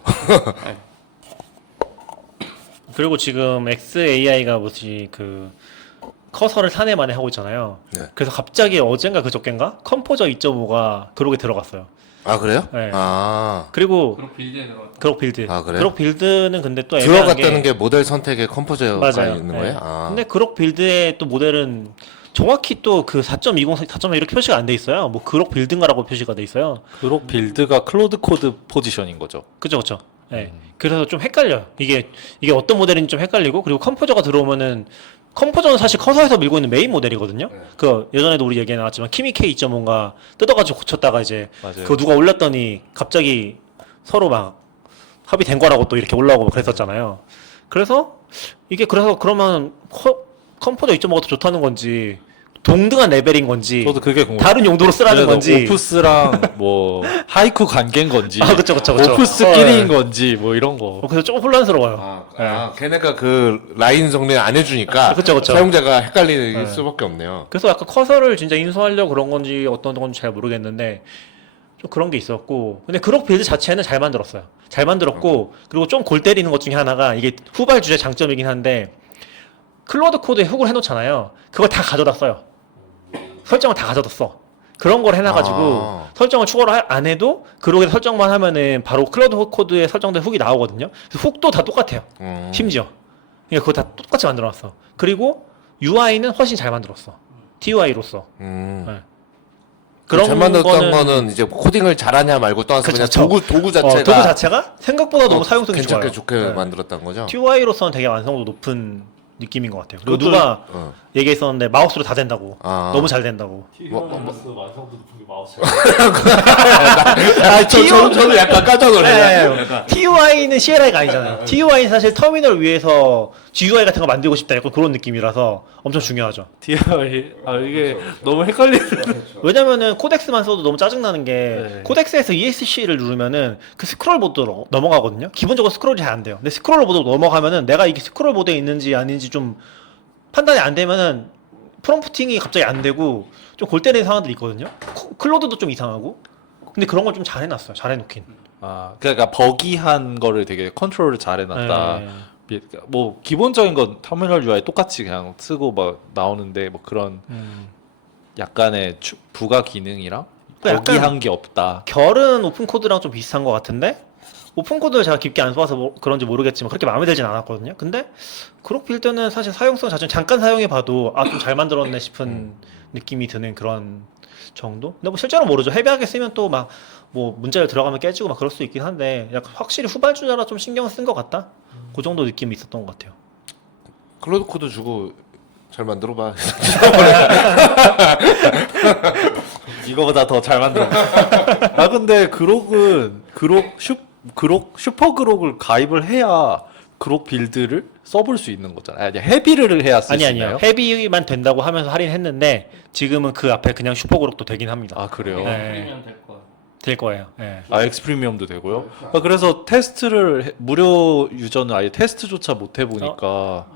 그리고 지금 XAI가 뭐지 그 커서를 사내 만에 하고 있잖아요. 네. 그래서 갑자기 어젠가 그저껜가 컴포저 2.5가 그록에 들어갔어요. 아 그래요? 네. 아 그리고 그록 빌드에 들어. 그록 빌드. 아, 그래요? 그록 빌드는 근데 또 애매한 들어갔다는 게 모델 선택에 컴포저가 맞아요. 있는 네. 거예요? 아. 근데 그록 빌드의 또 모델은 정확히 또 그 4.20, 4.1 이렇게 표시가 안 돼 있어요. 뭐 그록 빌드인가라고 표시가 돼 있어요. 그록 빌드가 클로드 코드 포지션인 거죠. 그죠, 그죠. 네. 그래서 좀 헷갈려요. 이게 어떤 모델인지 좀 헷갈리고, 그리고 컴포저가 들어오면은, 컴포저는 사실 커서에서 밀고 있는 메인 모델이거든요. 그, 예전에도 우리 얘기 나왔지만, 키미 K 2.5가 뜯어가지고 고쳤다가 이제, 맞아요. 그거 누가 올렸더니, 갑자기 서로 막, 합의된 거라고 또 이렇게 올라오고 막 그랬었잖아요. 그래서, 그래서 그러면, 컴포저 2.5가 더 좋다는 건지, 동등한 레벨인 건지, 저도 그게 궁금해요. 다른 용도로 쓰라는 그래서 건지. 오프스랑 뭐 하이쿠 관계인 건지, 아, 그쵸. 오프스끼리인 건지 뭐 이런 거. 그래서 조금 혼란스러워요. 걔네가 그 라인 정리 안 해주니까 그쵸. 사용자가 헷갈릴 수밖에 없네요. 그래서 약간 커서를 진짜 인수하려고 그런 건지 어떤 건지 잘 모르겠는데 좀 그런 게 있었고, 근데 그록 빌드 자체는 잘 만들었어요. 잘 만들었고, 그리고 좀 골 때리는 것 중에 하나가 이게 후발주제 장점이긴 한데 클로드 코드에 훅을 해놓잖아요. 그걸 다 가져다 써요. 설정을 다 가져다 써. 그런 걸 해놔가지고 설정을 추가로 안 해도 그록에 설정만 하면은 바로 클로드 코드에 설정된 훅이 나오거든요. 그래서 훅도 다 똑같아요. 심지어. 그러니까 그거 다 똑같이 만들어놨어. 그리고 UI는 훨씬 잘 만들었어. TUI로서. 네. 잘 만들었던 거는 이제 코딩을 잘하냐 말고 떠나서 그냥 도구 자체가 도구 자체가 생각보다 너무 사용성이 괜찮게 좋아요. 좋게 만들었던 거죠. TUI로서는 되게 완성도 높은 느낌인 것 같아요. 그리고 그것도- 누가 얘기했었는데 마우스로 다 된다고. 아. 너무 잘 된다고. 완성도 높은 게 마우스. 저도 약간 깜짝 놀랐어요. TUI는 CLI가 아니잖아요. TUI는 사실 터미널 위에서 GUI 같은 거 만들고 싶다 약간 그런 느낌이라서 엄청 중요하죠. DI 이게 너무 헷갈리는. 왜냐면은 코덱스만 써도 너무 짜증나는 게 네. 코덱스에서 ESC를 누르면은 그 스크롤 보드로 넘어가거든요. 기본적으로 스크롤이 잘 안 돼요. 근데 스크롤 보드로 넘어가면은 내가 이게 스크롤 보드에 있는지 아닌지 좀 판단이 안 되면은 프롬프팅이 갑자기 안 되고 좀 골 때리는 상황들이 있거든요. 클로드도 좀 이상하고. 근데 그런 걸 좀 잘 해놨어요. 잘 해놓긴. 그러니까 버기한 거를 되게 컨트롤을 잘 해놨다. 네. 뭐 기본적인 건 터미널 UI 똑같이 그냥 쓰고 막 나오는데 뭐 그런 약간의 부가 기능이랑 그러니까 버기한 게 없다. 결은 오픈코드랑 좀 비슷한 것 같은데 오픈코드를 제가 깊게 안 써봐서 그런지 모르겠지만 그렇게 마음에 들진 않았거든요. 근데 그록 빌드는 사실 사용성 자체는 잠깐 사용해봐도 좀 잘 만들었네 싶은 느낌이 드는 그런 정도? 근데 뭐 실제로 모르죠. 헤비하게 쓰면 또 막 뭐 문자를 들어가면 깨지고 막 그럴 수 있긴 한데 약간 확실히 후발주자라 좀 신경을 쓴 것 같다? 그 정도 느낌이 있었던 것 같아요. 클로드 코드 주고 잘 만들어봐. 이거보다 더 잘 만들어. 근데 그록은 슈퍼 그록을 가입을 해야 그록 빌드를 써볼 수 있는 거잖아요. 아니, 헤비를 해야 쓸 수 있나요? 아니요. 헤비만 된다고 하면서 할인했는데 지금은 그 앞에 그냥 슈퍼그룹도 되긴 합니다. 아 그래요? 네. 될 거예요. 네. 엑스 프리미엄도 되고요. 그래서 테스트를 무료 유저는 아예 테스트조차 못 해보니까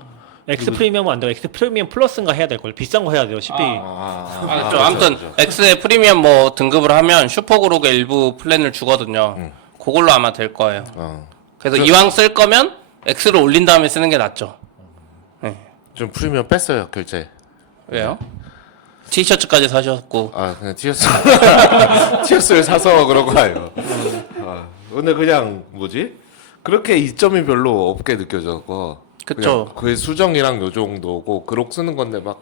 X 프리미엄은 안 되고 X 프리미엄 플러스인가 해야 될 걸. 비싼 거 해야 돼요. 10비. 그렇죠. 아무튼 X의 프리미엄 뭐 등급을 하면 슈퍼그룹의 일부 플랜을 주거든요. 그걸로 아마 될 거예요. 그래서 이왕 쓸 거면 X를 올린 다음에 쓰는 게 낫죠. 좀 프리미엄 뺐어요 결제. 왜요? 티셔츠까지 사셨고. 아 그냥 티셔츠 티셔츠를 사서 그런 거예요. 근데 그냥 뭐지? 그렇게 이점이 별로 없게 느껴져서. 그쵸. 그냥 그 수정이랑 요 정도고 그록 쓰는 건데 막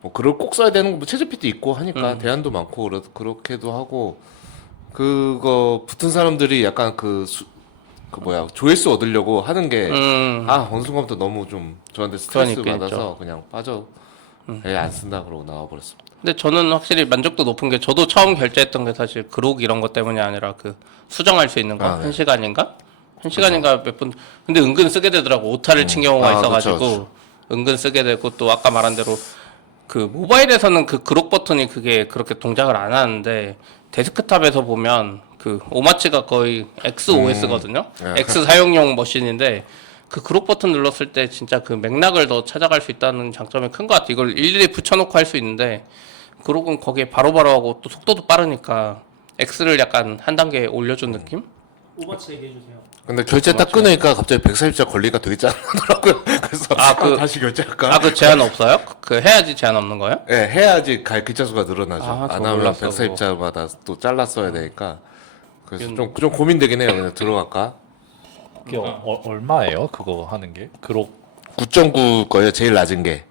뭐 그걸 꼭 써야 되는 거 뭐 채집피도 있고 하니까 대안도 많고 그렇게도 하고 그거 붙은 사람들이 약간 그 뭐야 조회수 얻으려고 하는 게 어느 순간부터 너무 좀 저한테 스트레스 그러니까 받아서 그냥 빠져 안 쓴다 그러고 나와버렸습니다. 근데 저는 확실히 만족도 높은 게 저도 처음 결제했던 게 사실 그록 이런 것 때문이 아니라 그 수정할 수 있는 거 네. 1시간인가? 1시간인가 몇 분. 근데 은근 쓰게 되더라고. 오타를 친 경우가 있어가지고 그쵸. 은근 쓰게 되고 또 아까 말한 대로 그 모바일에서는 그 그록 버튼이 그게 그렇게 동작을 안 하는데 데스크탑에서 보면 그 오마치가 거의 XOS거든요. 네. X 사용용 머신인데 그 그록 버튼 눌렀을 때 진짜 그 맥락을 더 찾아갈 수 있다는 장점이 큰 것 같아. 이걸 일일이 붙여놓고 할 수 있는데 그록은 거기에 바로바로 하고 또 속도도 빠르니까 X를 약간 한 단계 올려준 느낌? 오버치 얘기해 주세요. 근데 결제 딱 끊으니까 갑자기 140자 걸리가 되게 짜증나더라고요. 그래서 다시 결제할까? 그 제한 없어요? 그 해야지 제한 없는 거예요? 네, 해야지 갈 글자 수가 늘어나죠. 저 안 하면 몰랐어, 140자마다 또 잘랐어야 되니까. 그래서 좀 고민되긴 해요. 그냥 들어갈까? 그게 얼마예요? 그거 하는 게? 그록 9.9 거예요. 제일 낮은 게.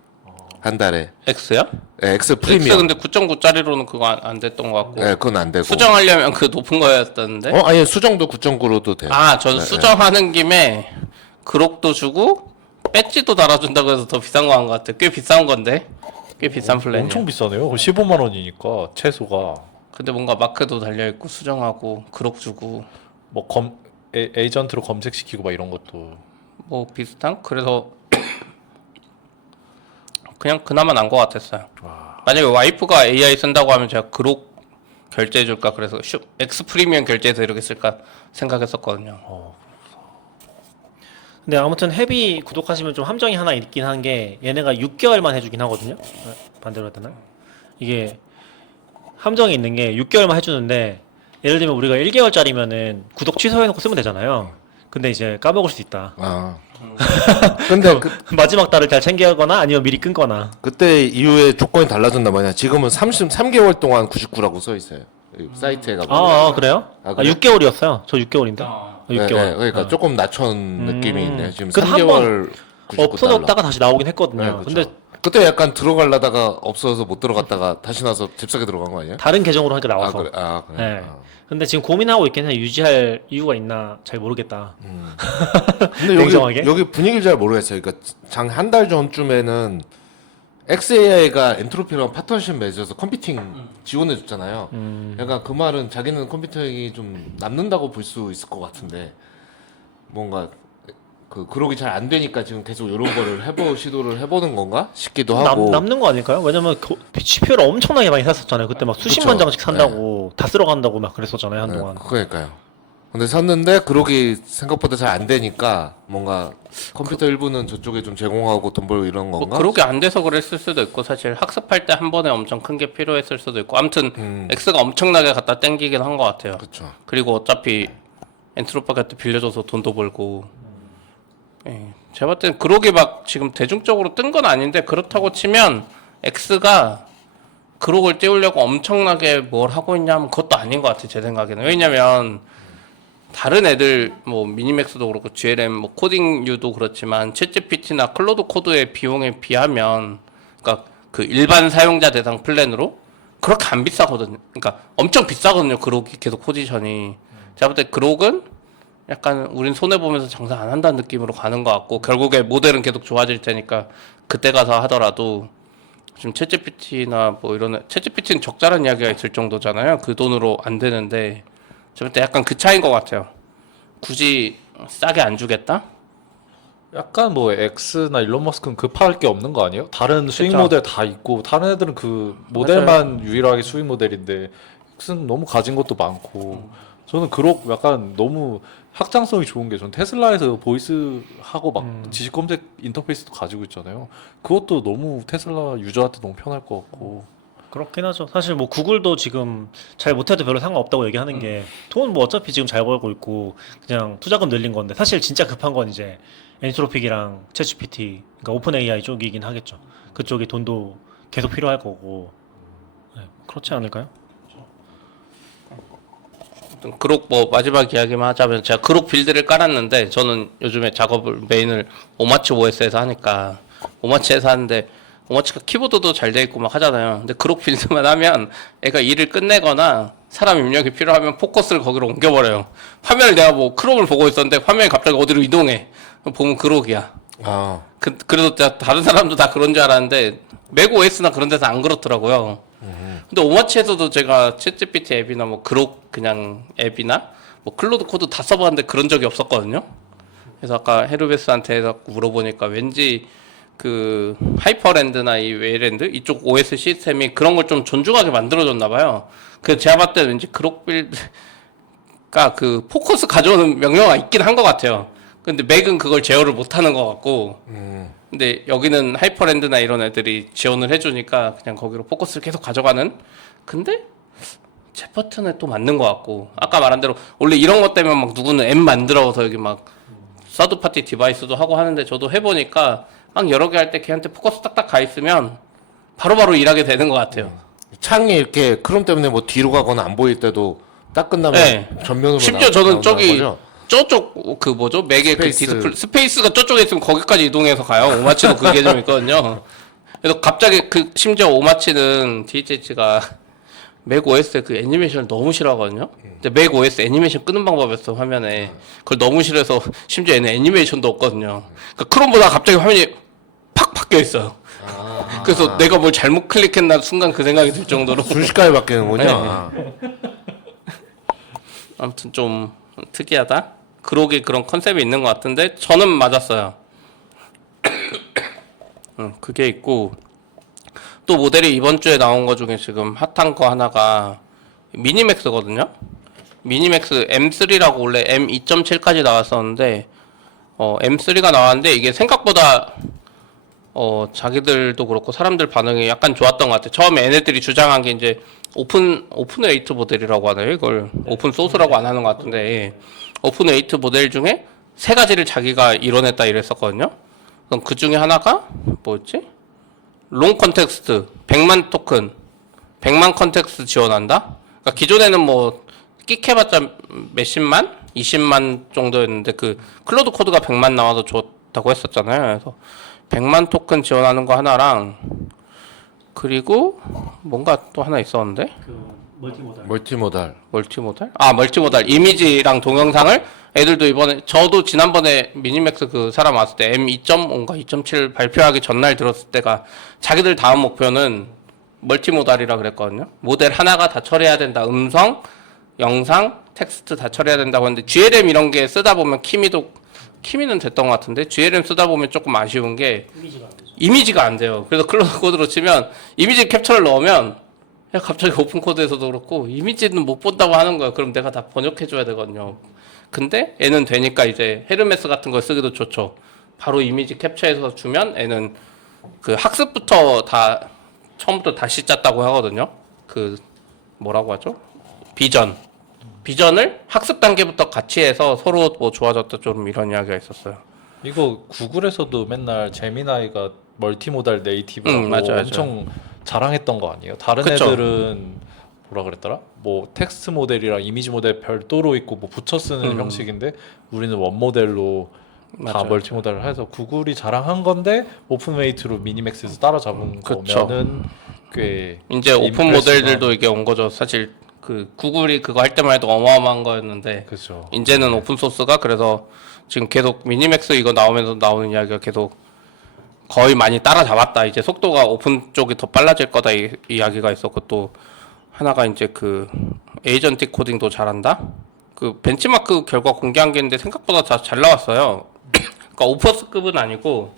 한 달에. X요? 네, X X 프리미엄. 근데 9.9짜리로는 그거 안 됐던 것 같고 네, 그건 안 되고. 수정하려면 그 높은 거였다는데? 아니 수정도 9.9로도 돼요. 전 수정하는 김에 그록도 주고 배지도 달아준다고 해서 더 비싼 거 한 것 같아. 꽤 비싼 건데? 꽤 비싼 플랜이야. 엄청 비싸네요. 15만 원이니까 최소가 근데 뭔가 마크도 달려있고 수정하고 그록 주고 뭐 에이전트로 검색시키고 막 이런 것도 뭐 비슷한? 그래서 그냥 그나마 난 것 같았어요. 만약에 와이프가 AI 쓴다고 하면 제가 그록 결제해줄까 그래서 X 프리미엄 결제해서 이렇게 쓸까 생각했었거든요. 근데 아무튼 헤비 구독하시면 좀 함정이 하나 있긴 한 게 얘네가 6개월만 해주긴 하거든요. 반대로 해야 되나? 이게 함정이 있는 게 6개월만 해주는데 예를 들면 우리가 1개월짜리면은 구독 취소해놓고 쓰면 되잖아요. 근데 이제 까먹을 수 있다. 근데 마지막 달을 잘 챙겨거나 아니면 미리 끊거나. 그때 이후에 조건이 달라졌단 말이야. 지금은 33개월 동안 99라고 써 있어요. 이 사이트에 가보면. 그래요? 그래? 6개월이었어요. 저 6개월인데. 6개월. 네, 그러니까 조금 낮춘 느낌이 있네. 지금 그래서 3개월 99달러. 없어졌다가 다시 나오긴 했거든요. 네, 근데 그쵸. 그때 약간 들어가려다가 없어서 못 들어갔다가 다시 나서 잽싸게 들어간 거 아니에요? 다른 계정으로 하니까 나와서. 그래. 그래. 네. 근데 지금 고민하고 있긴 해. 유지할 이유가 있나 잘 모르겠다. 근데 냉정하게? 여기 분위기를 잘 모르겠어요. 그러니까 장 한 달 전쯤에는 XAI가 엔트로피랑 파트너십 맺어서 컴퓨팅 지원해 줬잖아요. 약간 그 말은 자기는 컴퓨팅이 좀 남는다고 볼 수 있을 것 같은데 뭔가 그러기 잘 안 되니까 지금 계속 이런 거를 시도를 해보는 건가 싶기도 하고. 남는 거 아닐까요? 왜냐면 CPU를 엄청나게 많이 샀었잖아요. 그때 막 수십만 그쵸. 장씩 산다고 다 쓸어간다고 막 그랬었잖아요 한동안. 그러니까요. 근데 샀는데 그러기 생각보다 잘 안 되니까 뭔가 컴퓨터 일부는 저쪽에 좀 제공하고 돈 벌고 이런 건가? 뭐 그렇게 안 돼서 그랬을 수도 있고 사실 학습할 때 한 번에 엄청 큰 게 필요했을 수도 있고 아무튼 X가 엄청나게 갖다 땡기긴 한 것 같아요. 그쵸. 그리고 어차피 엔트로피한테 빌려줘서 돈도 벌고 제가 봤을 땐 그러게 막 지금 대중적으로 뜬 건 아닌데 그렇다고 치면 X가 그록을 띄우려고 엄청나게 뭘 하고 있냐면 그것도 아닌 것 같아요 제 생각에는. 왜냐면 다른 애들 뭐 미니맥스도 그렇고 GLM 뭐 코딩유도 그렇지만 챗GPT나 클로드 코드의 비용에 비하면 그러니까 그 일반 사용자 대상 플랜으로 그렇게 안 비싸거든요. 그러니까 엄청 비싸거든요. 그록이 계속 포지션이. 제가 볼 때 그록은 약간 우린 손해 보면서 장사 안 한다는 느낌으로 가는 것 같고 결국에 모델은 계속 좋아질 테니까 그때 가서 하더라도 지금 챗GPT나 뭐 이런 챗GPT는 적자란 이야기가 있을 정도잖아요. 그 돈으로 안 되는데 저 때 약간 그 차이인 것 같아요. 굳이 싸게 안 주겠다? 약간 뭐 X나 일론 머스크는 급할 게 없는 거 아니에요? 다른 수익 그쵸. 모델 다 있고 다른 애들은 그 모델만 유일하게 수익 모델인데 X는 너무 가진 것도 많고 저는 그럭 약간 너무 확장성이 좋은 게 전 테슬라에서 보이스하고 막 지식 검색 인터페이스도 가지고 있잖아요. 그것도 너무 테슬라 유저한테 너무 편할 것 같고. 그렇긴 하죠. 사실 뭐 구글도 지금 잘 못해도 별로 상관없다고 얘기하는 게 돈 뭐 어차피 지금 잘 벌고 있고 그냥 투자금 늘린 건데 사실 진짜 급한 건 이제 엔트로픽이랑 챗GPT 그러니까 오픈 AI 쪽이긴 하겠죠. 그쪽이 돈도 계속 필요할 거고 네, 그렇지 않을까요? 그룹 뭐 마지막 이야기만 하자면 제가 그룹 빌드를 깔았는데 저는 요즘에 작업을 메인을 오마치 OS에서 하니까 오마치에서 하는데 오마치가 키보드도 잘 돼 있고 막 하잖아요. 근데 그룹 빌드만 하면 애가 일을 끝내거나 사람 입력이 필요하면 포커스를 거기로 옮겨버려요. 화면을 내가 뭐 크롬을 보고 있었는데 화면이 갑자기 어디로 이동해. 그럼 보면 그룹이야. 아, 그래서 다른 사람도 다 그런 줄 알았는데 맥 OS나 그런 데서 안 그렇더라고요. 근데 오마치에서도 제가 챗GPT 앱이나 뭐 그룹 그냥 앱이나 뭐 클로드 코드 다 써봤는데 그런 적이 없었거든요. 그래서 아까 헤르베스한테 물어보니까 왠지 그 하이퍼랜드나 이 웨이랜드 이쪽 OS 시스템이 그런 걸 좀 존중하게 만들어줬나 봐요. 그래서 제가 봤을 때 왠지 그룹 빌드가 그 포커스 가져오는 명령어가 있긴 한 것 같아요. 근데 맥은 그걸 제어를 못하는 것 같고 근데 여기는 하이퍼랜드나 이런 애들이 지원을 해주니까 그냥 거기로 포커스를 계속 가져가는. 근데 제 버튼에 또 맞는 것 같고 아까 말한 대로 원래 이런 것 때문에 막 누구는 앱 만들어서 여기 막 서드 파티 디바이스도 하고 하는데 저도 해보니까 막 여러 개 할 때 걔한테 포커스 딱딱 가 있으면 바로바로 일하게 되는 것 같아요. 창이 이렇게 크롬 때문에 뭐 뒤로 가거나 안 보일 때도 딱 끝나면 네. 전면으로 심지어 저는 나온다는 저기 거죠? 저쪽 그 뭐죠? 맥의 그 스페이스. 디스플레이 스페이스가 저쪽에 있으면 거기까지 이동해서 가요. 오마치도 그게 좀 있거든요. 그래서 갑자기 그 심지어 오마치는 DHH가 맥 OS의 그 애니메이션을 너무 싫어하거든요. 근데 맥 OS 애니메이션 끄는 방법이었어 화면에. 그걸 너무 싫어해서 심지어 얘는 애니메이션도 없거든요. 그러니까 크롬보다 갑자기 화면이 팍 바뀌어 있어요. 그래서 내가 뭘 잘못 클릭했나 순간 그 생각이 들 정도로. 순식간에 바뀌는군요. 네. 아. 아무튼 좀 특이하다. 그러기 그런 컨셉이 있는 것 같은데 저는 맞았어요. 그게 있고 또 모델이 이번 주에 나온 거 중에 지금 핫한 거 하나가 미니맥스거든요. 미니맥스 M3라고 원래 M2.7까지 나왔었는데 M3가 나왔는데 이게 생각보다 자기들도 그렇고 사람들 반응이 약간 좋았던 것 같아요. 처음에 얘네들이 주장한 게 이제 오픈웨이트 모델이라고 하나요? 이걸 오픈 소스라고 안 하는 것 같은데 오픈웨이트 모델 중에 세 가지를 자기가 이뤄냈다 이랬었거든요. 그럼 그 중에 하나가 뭐였지? 롱 컨텍스트 100만 토큰 100만 컨텍스트 지원한다. 그러니까 기존에는 뭐 끽해봤자 몇십만, 20만 정도였는데 그 클로드 코드가 100만 나와서 좋다고 했었잖아요. 그래서 100만 토큰 지원하는 거 하나랑 그리고 뭔가 또 하나 있었는데 그 멀티모달. 멀티모달. 멀티모달 이미지랑 동영상을 애들도 이번에 저도 지난번에 미니맥스 그 사람 왔을 때 M2.5인가 2.7 발표하기 전날 들었을 때가 자기들 다음 목표는 멀티모달이라 그랬거든요. 모델 하나가 다 처리해야 된다. 음성, 영상, 텍스트 다 처리해야 된다고 했는데 GLM 이런 게 쓰다 보면 키미는 됐던 것 같은데 GLM 쓰다 보면 조금 아쉬운 게 이미지가 안 돼요. 그래서 클로드 코드로 치면 이미지 캡처를 넣으면 갑자기 오픈 코드에서도 그렇고 이미지는 못 본다고 하는 거예요. 그럼 내가 다 번역해 줘야 되거든요. 근데 얘는 되니까 이제 헤르메스 같은 거 쓰기도 좋죠. 바로 이미지 캡처해서 주면 얘는 그 학습부터 다 처음부터 다시 짰다고 하거든요. 그 뭐라고 하죠? 비전을 학습 단계부터 같이 해서 서로 뭐 좋아졌다 좀 이런 이야기가 있었어요. 이거 구글에서도 맨날 제미나이가 멀티모달 네이티브라고 맞아요. 엄청 자랑했던 거 아니에요? 다른 그쵸. 애들은 뭐라 그랬더라? 뭐 텍스트 모델이랑 이미지 모델 별도로 있고 뭐 붙여 쓰는 형식인데 우리는 원 모델로 다 맞아요. 멀티모달을 해서 구글이 자랑한 건데 오픈웨이트로 미니맥스에서 따라잡은 그쵸. 거면은 꽤 이제 오픈 임프레시브한- 모델들도 이게 온 거죠. 사실 그 구글이 그거 할 때만 해도 어마어마한 거였는데 그렇죠. 이제는 오픈 소스가 그래서 지금 계속 미니맥스 이거 나오면서 나오는 이야기가 계속 거의 많이 따라잡았다. 이제 속도가 오픈 쪽이 더 빨라질 거다 이 이야기가 있었고 또 하나가 이제 그 에이전틱 코딩도 잘한다. 그 벤치마크 결과 공개한 게 있는데 생각보다 다 잘 나왔어요. 그러니까 오퍼스급은 아니고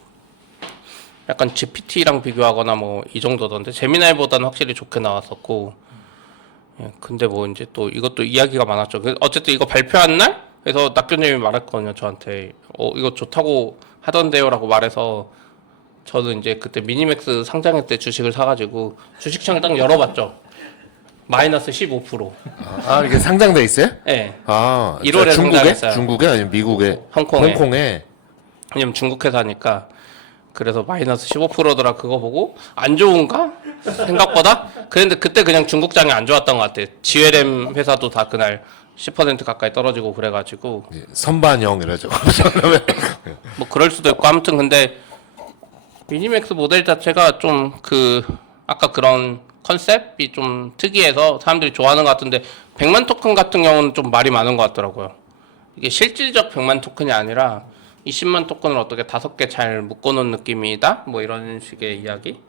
약간 GPT랑 비교하거나 뭐 이 정도던데 제미나이보다는 확실히 좋게 나왔었고 예, 근데 뭐 이제 또 이것도 이야기가 많았죠. 어쨌든 이거 발표한 날 그래서 낙교님이 말했거든요 저한테 이거 좋다고 하던데요라고 말해서 저는 이제 그때 미니맥스 상장할 때 주식을 사가지고 주식창을 딱 열어봤죠. 마이너스 15%. 아, 이게 상장돼 있어요? 예. 아, 1월에 중국에? 상장했어요. 중국에 아니면 미국에? 홍콩에. 홍콩에. 왜냐면 중국 회사니까. 그래서 마이너스 15%더라 그거 보고 안 좋은가? 생각보다? 그런데 그때 그냥 중국장이 안 좋았던 것 같아요. GLM 회사도 다 그날 10% 가까이 떨어지고 그래가지고 이제 선반영 이러죠. 뭐 그럴 수도 있고 아무튼 근데 미니맥스 모델 자체가 좀 아까 그런 컨셉이 좀 특이해서 사람들이 좋아하는 것 같은데 100만 토큰 같은 경우는 좀 말이 많은 것 같더라고요. 이게 실질적 100만 토큰이 아니라 20만 토큰을 어떻게 5개 잘 묶어놓은 느낌이다? 뭐 이런 식의 이야기.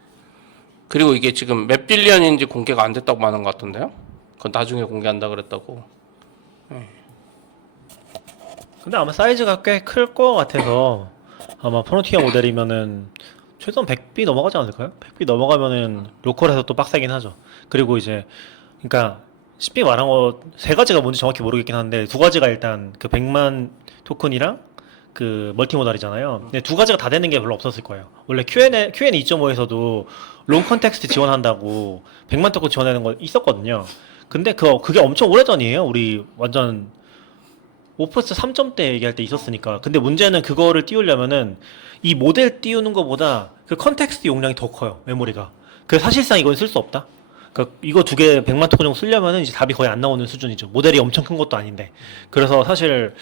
그리고 이게 지금 몇 빌리언인지 공개가 안 됐다고 하는 것 같던데요? 그건 나중에 공개한다 그랬다고. 근데 아마 사이즈가 꽤 클 것 같아서 아마 프론티어 모델이면은 최소한 100B 넘어가지 않을까요? 100B 넘어가면은 로컬에서 또 빡세긴 하죠. 그리고 이제 그러니까 쉽게 말한 거 세 가지가 뭔지 정확히 모르겠긴 한데 두 가지가 일단 그 100만 토큰이랑 그 멀티모달이잖아요. 근데 두 가지가 다 되는 게 별로 없었을 거예요. 원래 Q&A 2.5에서도 롱 컨텍스트 지원한다고 100만 토큰 지원하는 거 있었거든요. 근데 그게 엄청 오래전이에요. 우리 완전 오프스 3점대 얘기할 때 있었으니까. 근데 문제는 그거를 띄우려면은 이 모델 띄우는 것보다 그 컨텍스트 용량이 더 커요. 메모리가. 그래서 사실상 이건 쓸 수 없다. 그러니까 이거 두 개 100만 토큰 정도 쓰려면은 이제 답이 거의 안 나오는 수준이죠. 모델이 엄청 큰 것도 아닌데. 그래서 사실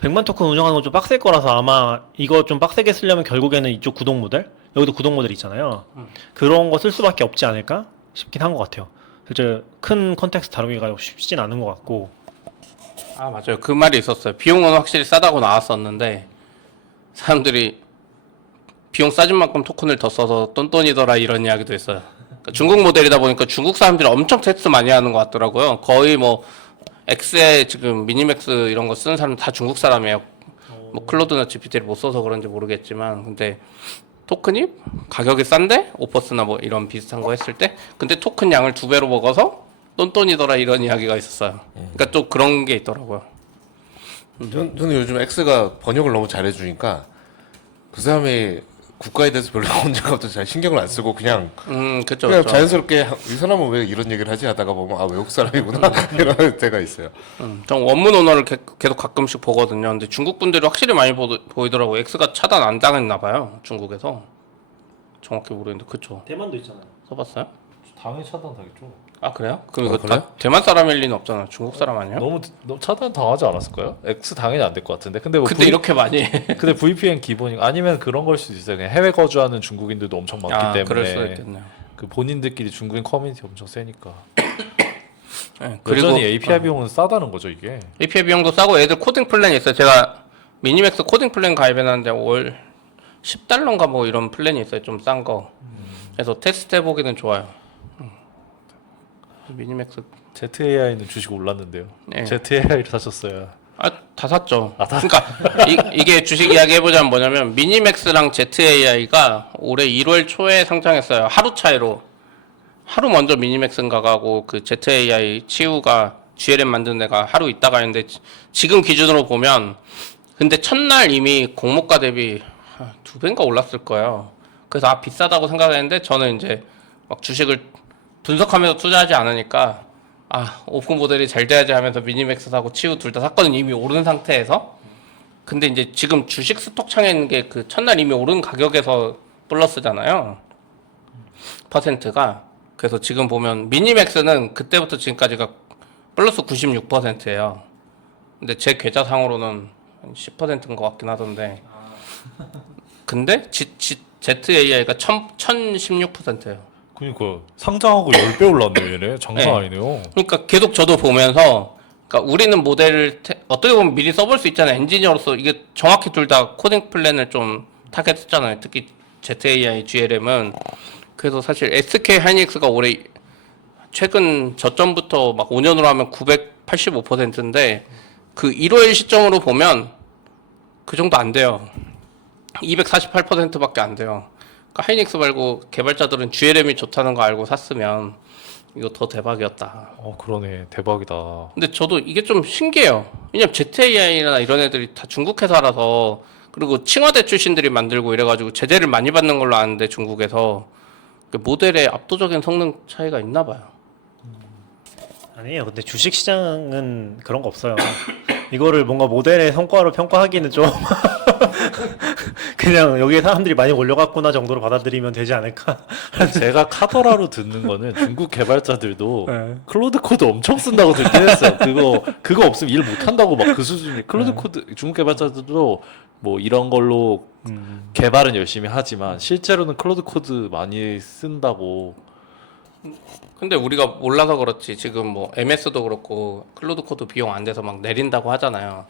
100만 토큰 운영하는 건 좀 빡셀 거라서 아마 이거 좀 빡세게 쓰려면 결국에는 이쪽 구동 모델? 여기도 구동 모델 있잖아요. 그런 거 쓸 수밖에 없지 않을까 싶긴 한 것 같아요. 실제 큰 컨텍스트 다루기가 쉽진 않은 것 같고. 아 맞아요. 그 말이 있었어요. 비용은 확실히 싸다고 나왔었는데 사람들이 비용 싸진 만큼 토큰을 더 써서 똔똔이더라 이런 이야기도 있어요. 그러니까 중국 모델이다 보니까 중국 사람들이 엄청 테스트 많이 하는 것 같더라고요. 거의 뭐 X에 지금 미니맥스 이런 거 쓰는 사람 다 중국 사람이에요. 뭐 클로드나 GPT를 못 써서 그런지 모르겠지만 근데 토큰이 가격이 싼데 오퍼스나 뭐 이런 비슷한 거 했을 때 근데 토큰 양을 2배로 먹어서 똔똔이더라 이런 이야기가 있었어요. 그러니까 또 그런 게 있더라고요. 저는 요즘 X가 번역을 너무 잘해주니까 그 사람이 국가에 대해서 별로 언제가 갑자기 잘 신경을 안 쓰고 그냥 그쵸, 그냥 그쵸. 자연스럽게 이 사람은 왜 이런 얘기를 하지 하다가 보면 아 외국 사람이구나 이런 때가 있어요. 전 원문 언어를 계속 가끔씩 보거든요. 근데 중국 분들이 확실히 많이 보이더라고요. X가 차단 안 당했나 봐요. 중국에서. 정확히 모르겠는데 그쵸. 대만도 있잖아요. 써봤어요? 당연히 차단당했죠. 아 그래요? 그럼 이거 그래요? 다 대만 사람일 리는 없잖아. 중국 사람 아니에요? 너무 차단 당하지 않았을까요? X 당연히 안 될 것 같은데. 근데 뭐 근데 이렇게 많이 해. 근데 VPN 기본이 아니면 그런 걸 수도 있어요. 그냥 해외 거주하는 중국인들도 엄청 많기 그럴 수도 때문에 있겠네요. 그 본인들끼리 중국인 커뮤니티 엄청 세니까. 네, 그리고 여전히 API 비용은 싸다는 거죠 이게. API 비용도 싸고 애들 코딩 플랜이 있어요. 제가 미니맥스 코딩 플랜 가입해놨는데 월 10달러인가 뭐 이런 플랜이 있어요. 좀 싼 거. 그래서 테스트 해보기는 좋아요. 미니맥스 ZAI는 주식 올랐는데요. 네. ZAI를 사셨어요. 다 샀죠. 그러니까 이게 주식 이야기 해보자면 뭐냐면 미니맥스랑 ZAI가 올해 1월 초에 상장했어요. 하루 차이로. 하루 먼저 미니맥스인가 가고 그 ZAI 치우가 GLM 만든 데가 하루 있다가 했는데 지금 기준으로 보면 근데 첫날 이미 공모가 대비 2배인가 올랐을 거예요. 그래서 비싸다고 생각했는데 저는 이제 막 주식을 분석하면서 투자하지 않으니까 오픈 모델이 잘 돼야지 하면서 미니맥스 사고 치우 둘 다 샀거든요. 이미 오른 상태에서. 근데 이제 지금 주식 스톡 창에 있는 게 그 첫날 이미 오른 가격에서 플러스잖아요. 퍼센트가. 그래서 지금 보면 미니맥스는 그때부터 지금까지가 플러스 96%예요. 근데 제 계좌상으로는 10%인 것 같긴 하던데. 근데 ZAI가 1016%예요. 그러니까 상장하고 10배 올랐네 얘네. 장난 네. 아니네요. 그러니까 계속 저도 보면서 그러니까 우리는 모델을 어떻게 보면 미리 써볼 수 있잖아요. 엔지니어로서 이게 정확히 둘 다 코딩 플랜을 좀 타겟했잖아요. 특히 ZAI, GLM은. 그래서 사실 SK 하이닉스가 올해 최근 저점부터 막 5년으로 하면 985%인데 그 1월 시점으로 보면 그 정도 안 돼요. 248%밖에 안 돼요. 그러니까 하이닉스 말고 개발자들은 GLM이 좋다는 거 알고 샀으면 이거 더 대박이었다. 그러네. 대박이다. 근데 저도 이게 좀 신기해요. 왜냐면 ZAI나 이런 애들이 다 중국 회사라서, 그리고 칭화대 출신들이 만들고 이래가지고 제재를 많이 받는 걸로 아는데 중국에서 그 모델의 압도적인 성능 차이가 있나 봐요. 아니에요. 근데 주식 시장은 그런 거 없어요. 이거를 뭔가 모델의 성과로 평가하기는 좀 그냥 여기에 사람들이 많이 몰려갔구나 정도로 받아들이면 되지 않을까. 제가 카더라로 듣는 거는 중국 개발자들도 네. 클로드 코드 엄청 쓴다고 듣긴 했어요. 그거 없으면 일 못 한다고 막 그 수준이. 클로드 코드 중국 개발자들도 뭐 이런 걸로 개발은 열심히 하지만 실제로는 클로드 코드 많이 쓴다고. 근데 우리가 몰라서 그렇지 지금 뭐 MS도 그렇고 클로드 코드 비용 안 돼서 막 내린다고 하잖아요.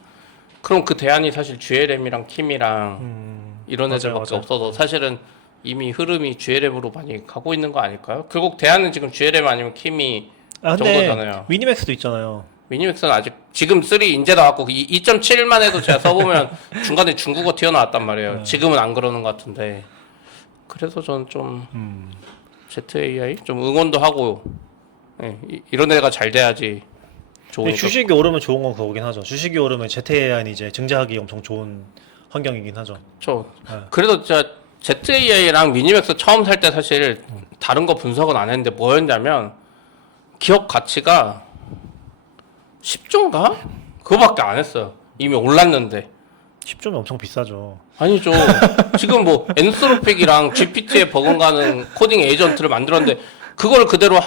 그럼 그 대안이 사실 GLM이랑 킴이랑 이런 맞아요, 애들밖에 맞아요. 없어서 사실은 이미 흐름이 GLM으로 많이 가고 있는 거 아닐까요? 결국 대안은 지금 GLM 아니면 킴이 아 근데 정도잖아요. 미니맥스도 있잖아요. 미니맥스는 아직 지금 3 이제 나왔고 2.7만 해도 제가 써보면 중간에 중국어 튀어나왔단 말이에요. 지금은 안 그러는 것 같은데 그래서 저는 좀 ZAI 좀 응원도 하고 예, 이런 애가 잘 돼야지 근데 좋으니까. 주식이 오르면 좋은 건 그거긴 하죠. 주식이 오르면 ZAI는 이제 증자하기 엄청 좋은 환경이긴 하죠. 저 네. 그래도 진짜 ZAI랑 미니맥스 처음 살 때 사실 다른 거 분석은 안 했는데 뭐였냐면 기업 가치가 10조인가? 그거밖에 안 했어요. 이미 올랐는데. 10조면 엄청 비싸죠. 아니죠. 지금 뭐 엔스로픽이랑 GPT에 버금가는 코딩 에이전트를 만들었는데 그걸 그대로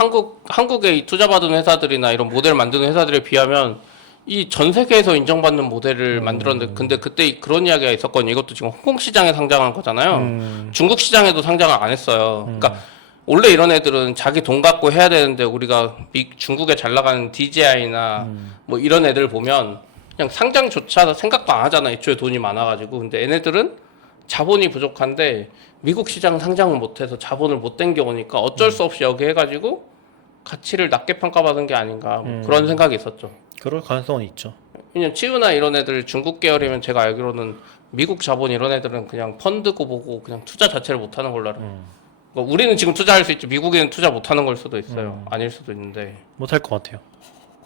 한국에 이 투자받은 회사들이나 이런 모델 만드는 회사들에 비하면 이 전 세계에서 인정받는 모델을 만들었는데 근데 그때 그런 이야기가 있었거든요. 이것도 지금 홍콩 시장에 상장한 거잖아요. 중국 시장에도 상장을 안 했어요. 그러니까 원래 이런 애들은 자기 돈 갖고 해야 되는데 우리가 중국에 잘 나가는 DJI나 뭐 이런 애들 보면 그냥 상장조차 생각도 안 하잖아. 애초에 돈이 많아가지고. 근데 얘네들은 자본이 부족한데 미국 시장 상장을 못해서 자본을 못 땡겨오니까 어쩔 수 없이 여기 해가지고 가치를 낮게 평가받은 게 아닌가 뭐 그런 생각이 있었죠. 그럴 가능성은 있죠. 왜냐면 치우나 이런 애들 중국 계열이면 제가 알기로는 미국 자본 이런 애들은 그냥 펀드고 보고 그냥 투자 자체를 못하는 걸로 알아요. 그러니까 우리는 지금 투자할 수 있지 미국에는 투자 못하는 걸 수도 있어요. 아닐 수도 있는데. 못할 것 같아요.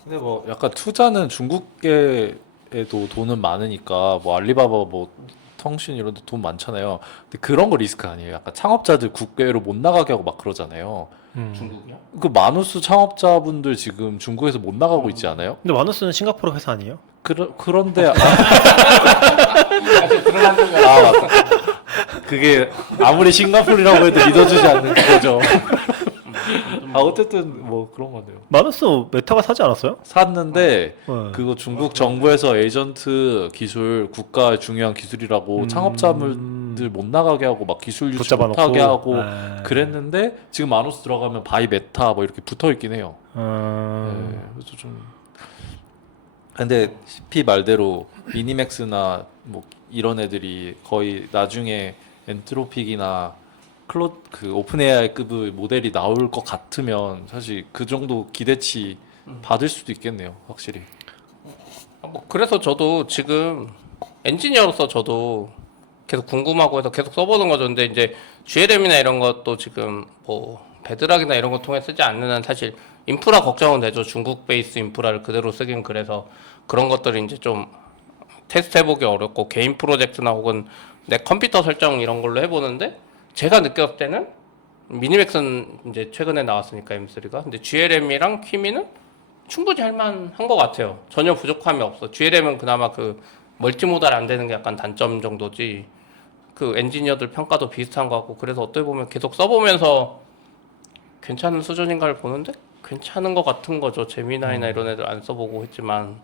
근데 뭐 약간 투자는 중국계에도 돈은 많으니까 뭐 알리바바 뭐腾讯 이런 데 돈 많잖아요. 근데 그런 거 리스크 아니에요. 약간 창업자들 국외로 못 나가게 하고 막 그러잖아요. 중국이요? 그 마누스 창업자분들 지금 중국에서 못 나가고 있지 않아요? 근데 마누스는 싱가포르 회사 아니에요? 그런데 맞다. 그게 아무리 싱가포르라고 해도 믿어주지 않는 거죠. 어쨌든 뭐 그런 거네요. 마누스 메타가 사지 않았어요? 샀는데 네. 그거 중국 정부에서 에이전트 기술 국가의 중요한 기술이라고 창업자분들 못 나가게 하고 막 기술 유치 붙잡아 못하게 놓고. 하고 네. 그랬는데 지금 마누스 들어가면 바이 메타 뭐 이렇게 붙어 있긴 해요. 네, 그래서 좀 근데 CP 말대로 미니맥스나 뭐 이런 애들이 거의 나중에 엔트로픽이나 그 오픈 AI급의 모델이 나올 것 같으면 사실 그 정도 기대치 받을 수도 있겠네요, 확실히. 뭐 그래서 저도 지금 엔지니어로서 저도 계속 궁금하고 해서 계속 써보는 거죠. 근데 이제 GLM이나 이런 것도 지금 뭐 베드락이나 이런 거 통해 쓰지 않는 한 사실 인프라 걱정은 되죠. 중국 베이스 인프라를 그대로 쓰긴 그래서 그런 것들을 이제 좀 테스트 해보기 어렵고 개인 프로젝트나 혹은 내 컴퓨터 설정 이런 걸로 해보는데 제가 느꼈을 때는 미니맥스는 이제 최근에 나왔으니까 M3가 근데 GLM이랑 퀴미는 충분히 할만한 것 같아요. 전혀 부족함이 없어. GLM은 그나마 그 멀티모달 안 되는 게 약간 단점 정도지. 그 엔지니어들 평가도 비슷한 것 같고 그래서 어떻게 보면 계속 써보면서 괜찮은 수준인가를 보는데 괜찮은 것 같은 거죠. 제미나이나 이런 애들 안 써보고 했지만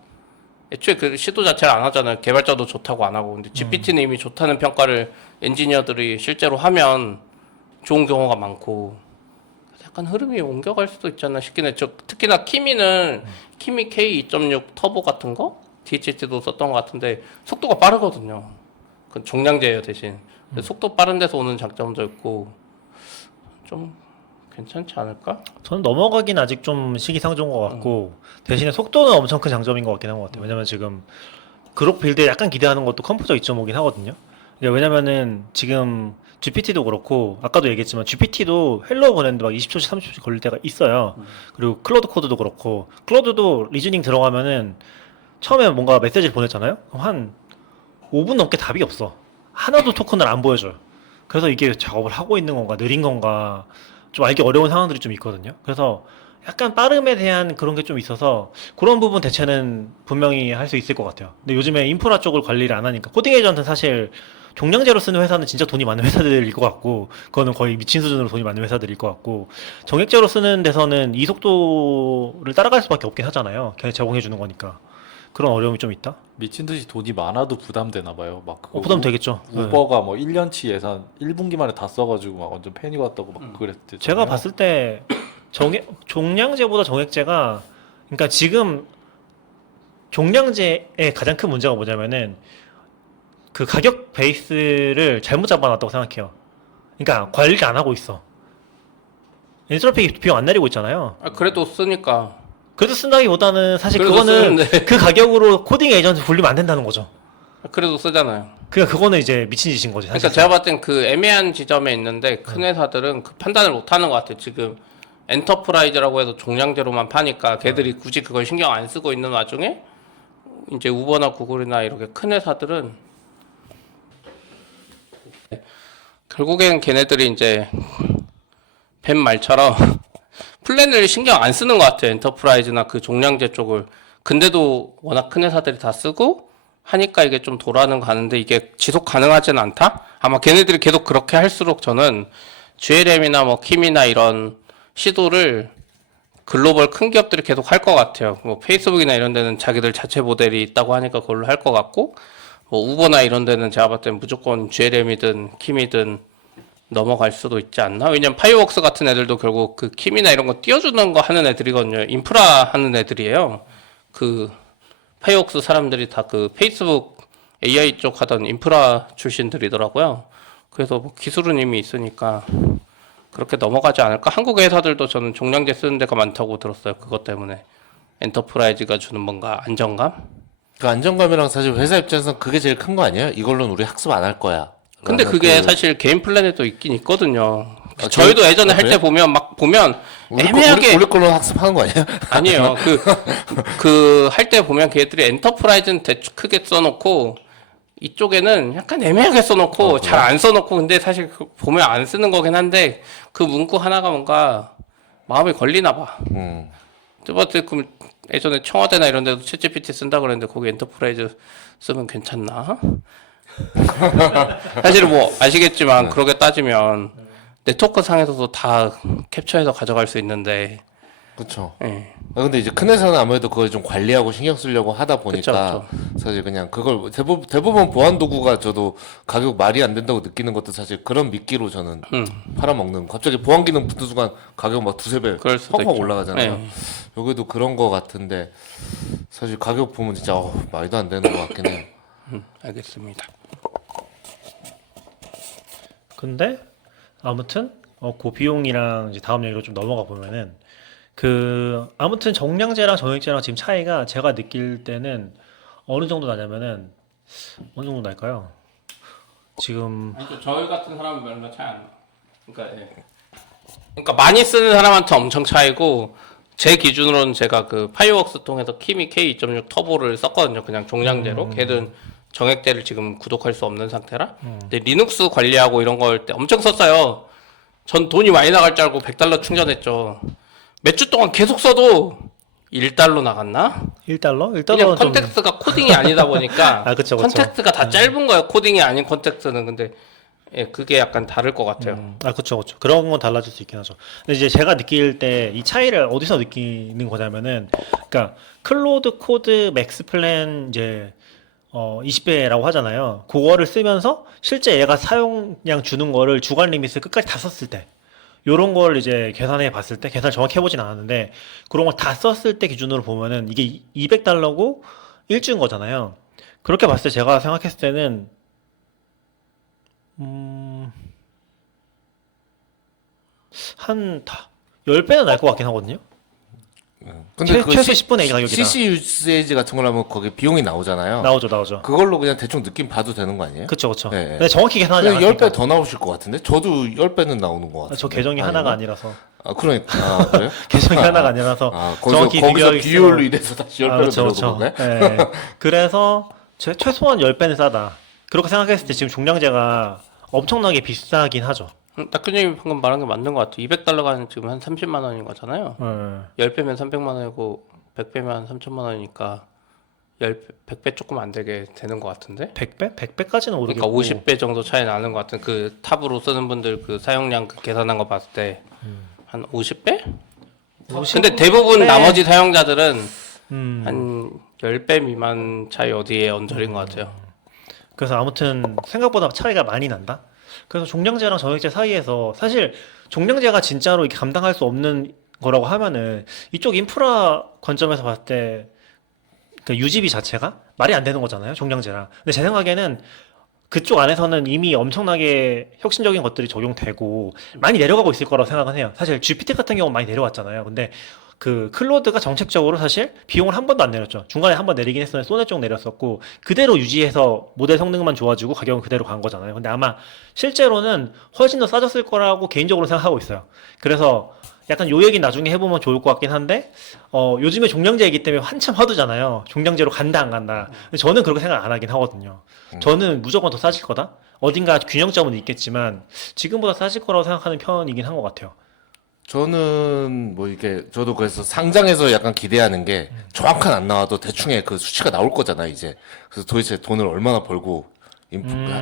애초에 그 시도 자체를 안 하잖아요. 개발자도 좋다고 안 하고. 근데 GPT는 이미 좋다는 평가를 엔지니어들이 실제로 하면 좋은 경우가 많고 약간 흐름이 옮겨갈 수도 있지 않나 싶긴 해. 특히나 키미는 키미 K2.6 터보 같은 거 DHT도 썼던 것 같은데 속도가 빠르거든요. 그건 종량제예요 대신. 근데 속도 빠른 데서 오는 장점도 있고 좀 괜찮지 않을까? 저는 넘어가긴 아직 좀 시기상조인 것 같고 대신에 속도는 엄청 큰 장점인 것 같긴 한 것 같아요. 왜냐면 지금 그룹 빌드에 약간 기대하는 것도 컴포저 2.5긴 하거든요. 왜냐면은 지금 GPT도 그렇고 아까도 얘기했지만 GPT도 헬로 보내는데 막 20초씩 30초씩 걸릴 때가 있어요. 그리고 클로드 코드도 그렇고 클로드도 리즈닝 들어가면은 처음에 뭔가 메시지를 보냈잖아요. 그럼 한 5분 넘게 답이 없어. 하나도 토큰을 안 보여줘요. 그래서 이게 작업을 하고 있는 건가 느린 건가 좀 알기 어려운 상황들이 좀 있거든요. 그래서 약간 빠름에 대한 그런 게 좀 있어서 그런 부분 대체는 분명히 할 수 있을 것 같아요. 근데 요즘에 인프라 쪽을 관리를 안 하니까 코딩 에이전트는 사실 종량제로 쓰는 회사는 진짜 돈이 많은 회사들일 것 같고 그거는 거의 미친 수준으로 돈이 많은 회사들일 것 같고 정액제로 쓰는 데서는 이 속도를 따라갈 수밖에 없긴 하잖아요. 걔네 제공해 주는 거니까 그런 어려움이 좀 있다. 미친 듯이 돈이 많아도 부담되나 봐요. 막 그거 부담 되겠죠. 네. 우버가 뭐 1년치 예산 1분기 만에 다 써가지고 막 완전 팬이 왔다고 막 그랬대요. 제가 봤을 때 종량제보다 정액제가 그러니까 지금 종량제의 가장 큰 문제가 뭐냐면은 그 가격 베이스를 잘못 잡아놨다고 생각해요. 그러니까 관리를 안 하고 있어. 엔트로피 비용 안 내리고 있잖아요. 아, 그래도 쓰니까. 그래도 쓴다기보다는 사실 그래도 그거는 쓰는데. 그 가격으로 코딩 에이전트 불리면 안 된다는 거죠. 그래도 쓰잖아요. 그러니까 그거는 이제 미친 짓인 거지. 그러니까 사실. 제가 봤을 땐 그 애매한 지점에 있는데 큰 회사들은 그 판단을 못 하는 것 같아요. 지금 엔터프라이즈라고 해서 종량제로만 파니까 걔들이 굳이 그걸 신경 안 쓰고 있는 와중에 이제 우버나 구글이나 이렇게 큰 회사들은 결국엔 걔네들이 이제 뱀 말처럼 플랜을 신경 안 쓰는 것 같아요. 엔터프라이즈나 그 종량제 쪽을. 근데도 워낙 큰 회사들이 다 쓰고 하니까 이게 좀 돌아는 가는데 이게 지속 가능하지는 않다? 아마 걔네들이 계속 그렇게 할수록 저는 GLM이나 뭐 킴이나 이런 시도를 글로벌 큰 기업들이 계속 할 것 같아요. 뭐 페이스북이나 이런 데는 자기들 자체 모델이 있다고 하니까 그걸로 할 것 같고, 뭐 우버나 이런 데는 제가 봤을 땐 무조건 GLM이든 킴이든 넘어갈 수도 있지 않나? 왜냐면 파이어웍스 같은 애들도 결국 그 킴이나 이런 거 띄워주는 거 하는 애들이거든요. 인프라 하는 애들이에요. 그 파이어웍스 사람들이 다 그 페이스북 AI 쪽 하던 인프라 출신들이더라고요. 그래서 뭐 기술은 이미 있으니까 그렇게 넘어가지 않을까? 한국 회사들도 저는 종량제 쓰는 데가 많다고 들었어요. 그것 때문에. 엔터프라이즈가 주는 뭔가 안정감? 그 안정감이랑 사실 회사 입장에서는 그게 제일 큰 거 아니에요? 이걸로는 우리 학습 안 할 거야. 근데 라는 그게 그- 사실 개인 플랜에도 있긴 있거든요. 아, 저희도 예전에 아, 할 때 그래요? 보면 막 보면 우리 애매하게 우리 걸로 학습하는 거 아니야? 아니에요. 그 할 때 보면 걔들이 엔터프라이즈는 대충 크게 써놓고 이쪽에는 약간 애매하게 써놓고 잘 안 써놓고 근데 사실 그 보면 안 쓰는 거긴 한데 그 문구 하나가 뭔가 마음에 걸리나 봐. 저번에 그 예전에 청와대나 이런 데도 챗GPT 쓴다 그랬는데 거기 엔터프라이즈 쓰면 괜찮나? 사실 뭐 아시겠지만 그렇게 따지면 네트워크 상에서도 다 캡처해서 가져갈 수 있는데 그렇죠. 예. 근데 이제 큰 회사는 아무래도 그걸 좀 관리하고 신경 쓰려고 하다 보니까 그쵸. 사실 그냥 그걸 대부분 보안 도구가 저도 가격 말이 안 된다고 느끼는 것도 사실 그런 미끼로 저는 팔아먹는. 갑자기 보안 기능 붙은 순간 가격 막 두세 배 그럴 수도 확확 있죠. 올라가잖아요. 예. 여기도 그런 거 같은데 사실 가격 보면 진짜 말도 안 되는 것 같긴 해요. 알겠습니다. 근데 아무튼 그 비용이랑 이제 다음 얘기로 좀 넘어가 보면은 그 아무튼 정량제랑 정액제랑 지금 차이가 제가 느낄 때는 어느 정도 나냐면은 어느 정도 날까요? 지금 저희 같은 사람은 별로 차이 안 나. 그러니까 예. 그러니까 많이 쓰는 사람한테 엄청 차이고 제 기준으로는 제가 그 파이어웍스 통해서 키미 K2.6 터보를 썼거든요. 그냥 종량제로. 걔는 정액제를 지금 구독할 수 없는 상태라. 근데 리눅스 관리하고 이런 거 할 때 엄청 썼어요. 전 돈이 많이 나갈 줄 알고 100달러 충전했죠. 몇 주 동안 계속 써도 1달러 나갔나? 1달러? 그냥 1달러는 좀 컨텍스트가 코딩이 아니다 보니까 아, 그쵸. 컨텍스트가 다 짧은 거예요. 코딩이 아닌 컨텍스트는. 근데 예, 그게 약간 다를 것 같아요. 그쵸. 그런 건 달라질 수 있긴 하죠. 근데 이제 제가 느낄 때 이 차이를 어디서 느끼는 거냐면은, 그러니까 클로드 코드 맥스 플랜 이제 20배라고 하잖아요. 그거를 쓰면서 실제 얘가 사용량 주는 거를 주간 리밋을 끝까지 다 썼을 때, 요런 걸 이제 계산해 봤을 때, 계산을 정확히 해보진 않았는데, 그런 걸 다 썼을 때 기준으로 보면은 이게 200달러고 1주인 거잖아요. 그렇게 봤을 때 제가 생각했을 때는 한 10배는 날 것 같긴 하거든요. 근데 그 최소 10분의 1 가격이다. CC 유세이지 같은 걸 하면 거기 비용이 나오잖아요. 나오죠. 그걸로 그냥 대충 느낌 봐도 되는 거 아니에요? 그쵸. 네. 근데 정확히 계산하지 그냥 않았으니까. 10배 더 나오실 것 같은데? 저도 10배는 나오는 것 같아요. 저 계정이 하나가 아니라서. 그러니까. 아, 그래요? 계정이 하나가 아니라서. 거기서 비교하기 비율로 인해서 다시 10배로 그쵸. 늘어든 건가요? 네. 그래서 최소한 10배는 싸다. 그렇게 생각했을 때 지금 종량제가 엄청나게 비싸긴 하죠. 다크님이 방금 말한 게 맞는 것 같아요. 200달러가 지금 한 30만 원인 거잖아요. 10배면 300만 원이고 100배면 3천만 원이니까 100배 조금 안 되게 되는 것 같은데? 100배? 100배까지는 모르겠고. 그러니까 50배 정도 차이 나는 것 같은 그 탑으로 쓰는 분들 그 사용량 그 계산한 거 봤을 때 한 50배? 근데 대부분 나머지 사용자들은 한 10배 미만 차이 어디에 얹어린 것 같아요. 그래서 아무튼 생각보다 차이가 많이 난다. 그래서 종량제랑 전액제 사이에서 사실 종량제가 진짜로 이렇게 감당할 수 없는 거라고 하면은 이쪽 인프라 관점에서 봤을 때 그 유지비 자체가 말이 안 되는 거잖아요. 종량제랑. 근데 제 생각에는 그쪽 안에서는 이미 엄청나게 혁신적인 것들이 적용되고 많이 내려가고 있을 거라고 생각은 해요. 사실 GPT 같은 경우는 많이 내려왔잖아요. 근데 그 클로드가 정책적으로 사실 비용을 한 번도 안 내렸죠. 중간에 한 번 내리긴 했었는데 소넷 쪽 내렸었고 그대로 유지해서 모델 성능만 좋아지고 가격은 그대로 간 거잖아요. 근데 아마 실제로는 훨씬 더 싸졌을 거라고 개인적으로 생각하고 있어요. 그래서 약간 요 얘기 나중에 해보면 좋을 것 같긴 한데 요즘에 종량제이기 때문에 한참 화두잖아요. 종량제로 간다 안 간다. 근데 저는 그렇게 생각 안 하긴 하거든요. 저는 무조건 더 싸질 거다. 어딘가 균형점은 있겠지만 지금보다 싸질 거라고 생각하는 편이긴 한 것 같아요. 저는 뭐 이게 저도 그래서 상장에서 약간 기대하는 게 정확한 안 나와도 대충의 그 수치가 나올 거잖아요 이제. 그래서 도대체 돈을 얼마나 벌고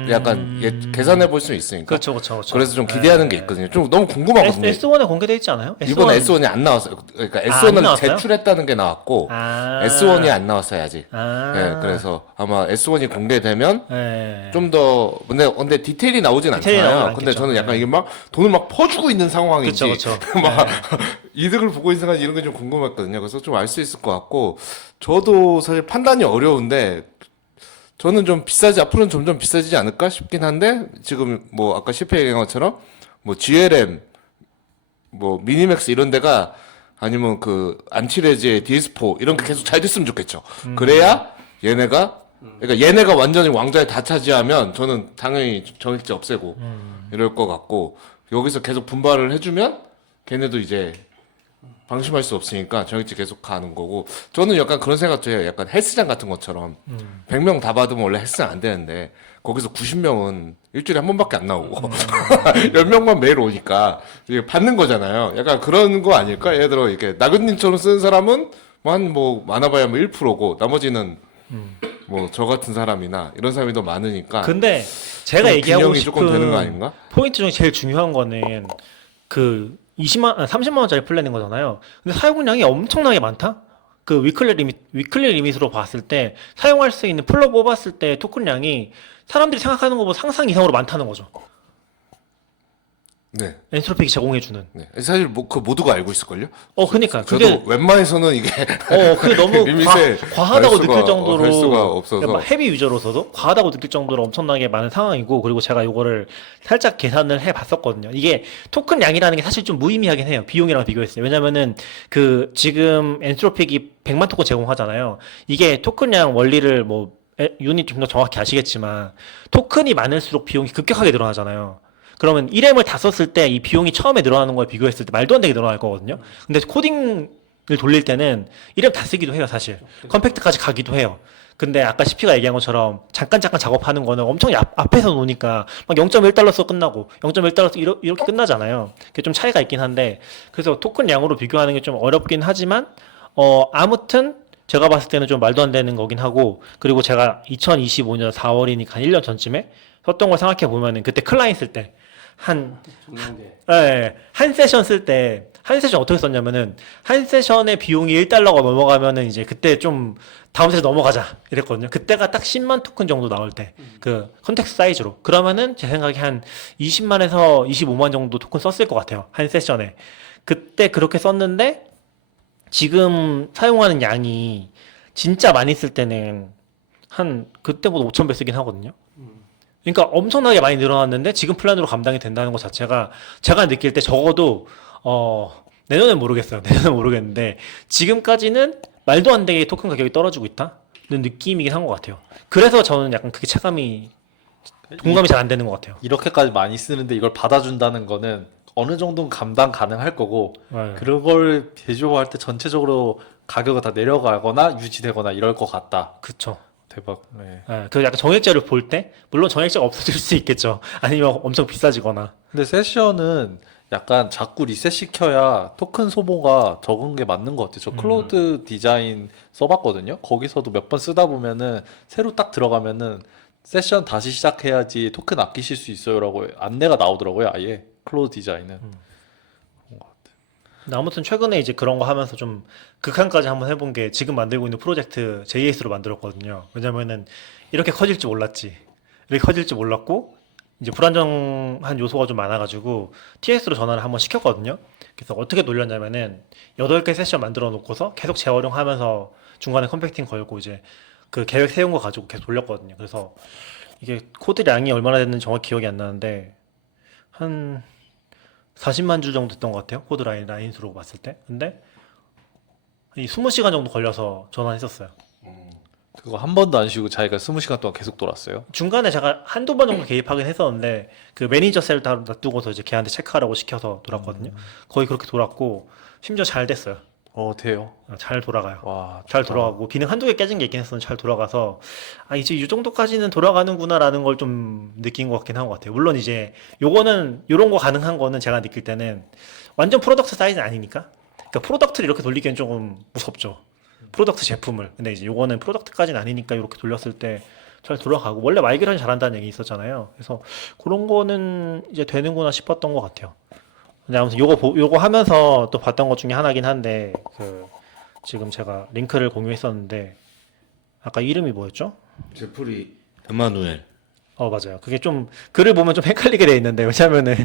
약간 계산해 볼 수 있으니까. 그렇죠. 그래서 좀 기대하는 게 있거든요. 좀 너무 궁금하거든요. S1에 공개돼 있지 않아요? 이번 S1이 안 나왔어요. 그러니까 안 S1을 나왔어요? 제출했다는 게 나왔고 S1이 안 나왔어요 아직. 네, 그래서 아마 S1이 공개되면 네. 좀 더 근데 디테일이 나오진 디테일이 나오진 않잖아요. 근데 않겠죠. 저는 약간 네. 이게 막 돈을 막 퍼주고 있는 상황인지 그쵸. 막 이득을 보고 있는 상황인지 이런 게 좀 궁금했거든요. 그래서 좀 알 수 있을 것 같고 저도 사실 판단이 어려운데 저는 좀 앞으로는 점점 비싸지지 않을까 싶긴 한데 지금 뭐 아까 CP 얘기한 것처럼 뭐 GLM 뭐 미니맥스 이런 데가 아니면 그 안티레즈의 DS4 이런 게 계속 잘 됐으면 좋겠죠. 그래야 그러니까 얘네가 완전히 왕좌에 다 차지하면 저는 당연히 정액제 없애고 이럴 것 같고 여기서 계속 분발을 해주면 걔네도 이제 방심할 수 없으니까 정액제 계속 가는 거고 저는 약간 그런 생각도 해요. 약간 헬스장 같은 것처럼 100명 다 받으면 원래 헬스장 안 되는데 거기서 90명은 일주일에 한 번밖에 안 나오고 10명만 매일 오니까 이게 받는 거잖아요. 약간 그런 거 아닐까? 예를 들어 이렇게 나근님처럼 쓰는 사람은 뭐 많아봐야 뭐 1%고 나머지는 뭐 저 같은 사람이나 이런 사람이 더 많으니까 근데 제가 좀 얘기하고 균형이 조금 되는 거 싶은 아닌가? 포인트 중에 제일 중요한 거는 그 30만 원짜리 플랜인 거잖아요. 근데 사용량이 엄청나게 많다. 그 위클리 리밋으로 봤을 때 사용할 수 있는 플러 뽑았을 때 토큰량이 사람들이 생각하는 것보다 상상 이상으로 많다는 거죠. 네. 엔트로픽이 제공해주는. 네. 사실 뭐 그 모두가 알고 있을걸요? 그니까 저도 그게 웬만해서는 이게 그게 너무 리밋에 과하다고 갈 수가- 느낄 정도로 갈 수가 없어서. 그러니까 헤비 유저로서도 과하다고 느낄 정도로 엄청나게 많은 상황이고 그리고 제가 이거를 살짝 계산을 해봤었거든요. 이게 토큰 양이라는 게 사실 좀 무의미하긴 해요. 비용이랑 비교했을 때. 왜냐면은 그 지금 엔트로픽이 100만 토큰 제공하잖아요. 이게 토큰 양 원리를 뭐 유닛 좀 더 정확히 아시겠지만 토큰이 많을수록 비용이 급격하게 늘어나잖아요. 그러면 1M을 다 썼을 때 이 비용이 처음에 늘어나는 거에 비교했을 때 말도 안 되게 늘어날 거거든요. 근데 코딩을 돌릴 때는 1M 다 쓰기도 해요, 사실. 컴팩트까지 가기도 해요. 근데 아까 CP가 얘기한 것처럼 잠깐 작업하는 거는 엄청 앞에서 노니까 막 0.1달러 써 끝나고 0.1달러 써 이렇게 끝나잖아요. 그게 좀 차이가 있긴 한데 그래서 토큰 양으로 비교하는 게 좀 어렵긴 하지만 아무튼 제가 봤을 때는 좀 말도 안 되는 거긴 하고 그리고 제가 2025년 4월이니까 한 1년 전쯤에 썼던 걸 생각해 보면은 그때 클라이언트 쓸 때 한 세션 쓸 때, 한 세션 어떻게 썼냐면은, 한 세션의 비용이 1달러가 넘어가면은 이제 그때 좀 다음 세션 넘어가자. 이랬거든요. 그때가 딱 10만 토큰 정도 나올 때, 그 컨텍스트 사이즈로. 그러면은 제 생각에 한 20만에서 25만 정도 토큰 썼을 것 같아요. 한 세션에. 그때 그렇게 썼는데, 지금 사용하는 양이 진짜 많이 쓸 때는 한 그때보다 5,000배 쓰긴 하거든요. 그러니까 엄청나게 많이 늘어났는데 지금 플랜으로 감당이 된다는 것 자체가 제가 느낄 때 적어도 내년은 모르겠어요. 내년은 모르겠는데 지금까지는 말도 안 되게 토큰 가격이 떨어지고 있다는 느낌이긴 한 것 같아요. 그래서 저는 약간 그게 체감이 동감이 잘 안 되는 것 같아요. 이렇게까지 많이 쓰는데 이걸 받아준다는 거는 어느 정도는 감당 가능할 거고 네. 그런 걸 제조할 때 전체적으로 가격이 다 내려가거나 유지되거나 이럴 것 같다. 그쵸. 대박. 네. 네, 그 약간 정액제를 볼 때 물론 정액제가 없어질 수 있겠죠. 아니면 엄청 비싸지거나. 근데 세션은 약간 자꾸 리셋 시켜야 토큰 소모가 적은 게 맞는 것 같아요. 저 클로드 디자인 써봤거든요. 거기서도 몇 번 쓰다 보면은 새로 딱 들어가면은 세션 다시 시작해야지 토큰 아끼실 수 있어요라고 안내가 나오더라고요. 아예 클로드 디자인은. 근데 아무튼 최근에 이제 그런 거 하면서 좀 극한까지 한번 해본 게 지금 만들고 있는 프로젝트 JS로 만들었거든요. 왜냐면은 이렇게 커질 줄 몰랐지. 이렇게 커질 줄 몰랐고 이제 불안정한 요소가 좀 많아가지고 TS로 전환을 한번 시켰거든요. 그래서 어떻게 돌렸냐면은 8개 세션 만들어 놓고서 계속 재활용하면서 중간에 컴팩팅 걸고 이제 그 계획 세운 거 가지고 계속 돌렸거든요. 그래서 이게 코드량이 얼마나 됐는지 정확히 기억이 안 나는데 한 40만 줄 정도 됐던 것 같아요. 코드 라인 수로 봤을 때. 근데 이 20시간 정도 걸려서 전환했었어요. 그거 한 번도 안 쉬고 자기가 20시간 동안 계속 돌았어요. 중간에 제가 한두 번 정도 개입하긴 했었는데 그 매니저 셀 다 놔두고서 이제 걔한테 체크하라고 시켜서 돌았거든요. 거의 그렇게 돌았고 심지어 잘 됐어요. 돼요. 잘 돌아가요. 와, 잘 좋다. 돌아가고 기능 한두 개 깨진 게 있긴 했었는데 잘 돌아가서 아 이제 이 정도까지는 돌아가는구나라는 걸 좀 느낀 것 같긴 한 것 같아요. 물론 이제 요거는 요런 거 가능한 거는 제가 느낄 때는 완전 프로덕트 사이즈는 아니니까 그러니까 프로덕트를 이렇게 돌리기엔 조금 무섭죠. 프로덕트 제품을. 근데 이제 요거는 프로덕트까지는 아니니까 이렇게 돌렸을 때 잘 돌아가고 원래 마이그레이션 잘한다는 얘기 있었잖아요. 그래서 그런 거는 이제 되는구나 싶었던 것 같아요. 근데 아무튼 요거 하면서 또 봤던 것 중에 하나긴 한데 그 지금 제가 링크를 공유했었는데 아까 이름이 뭐였죠? 제프리 에마누엘. 맞아요. 그게 좀 글을 보면 좀 헷갈리게 돼 있는데 왜냐면은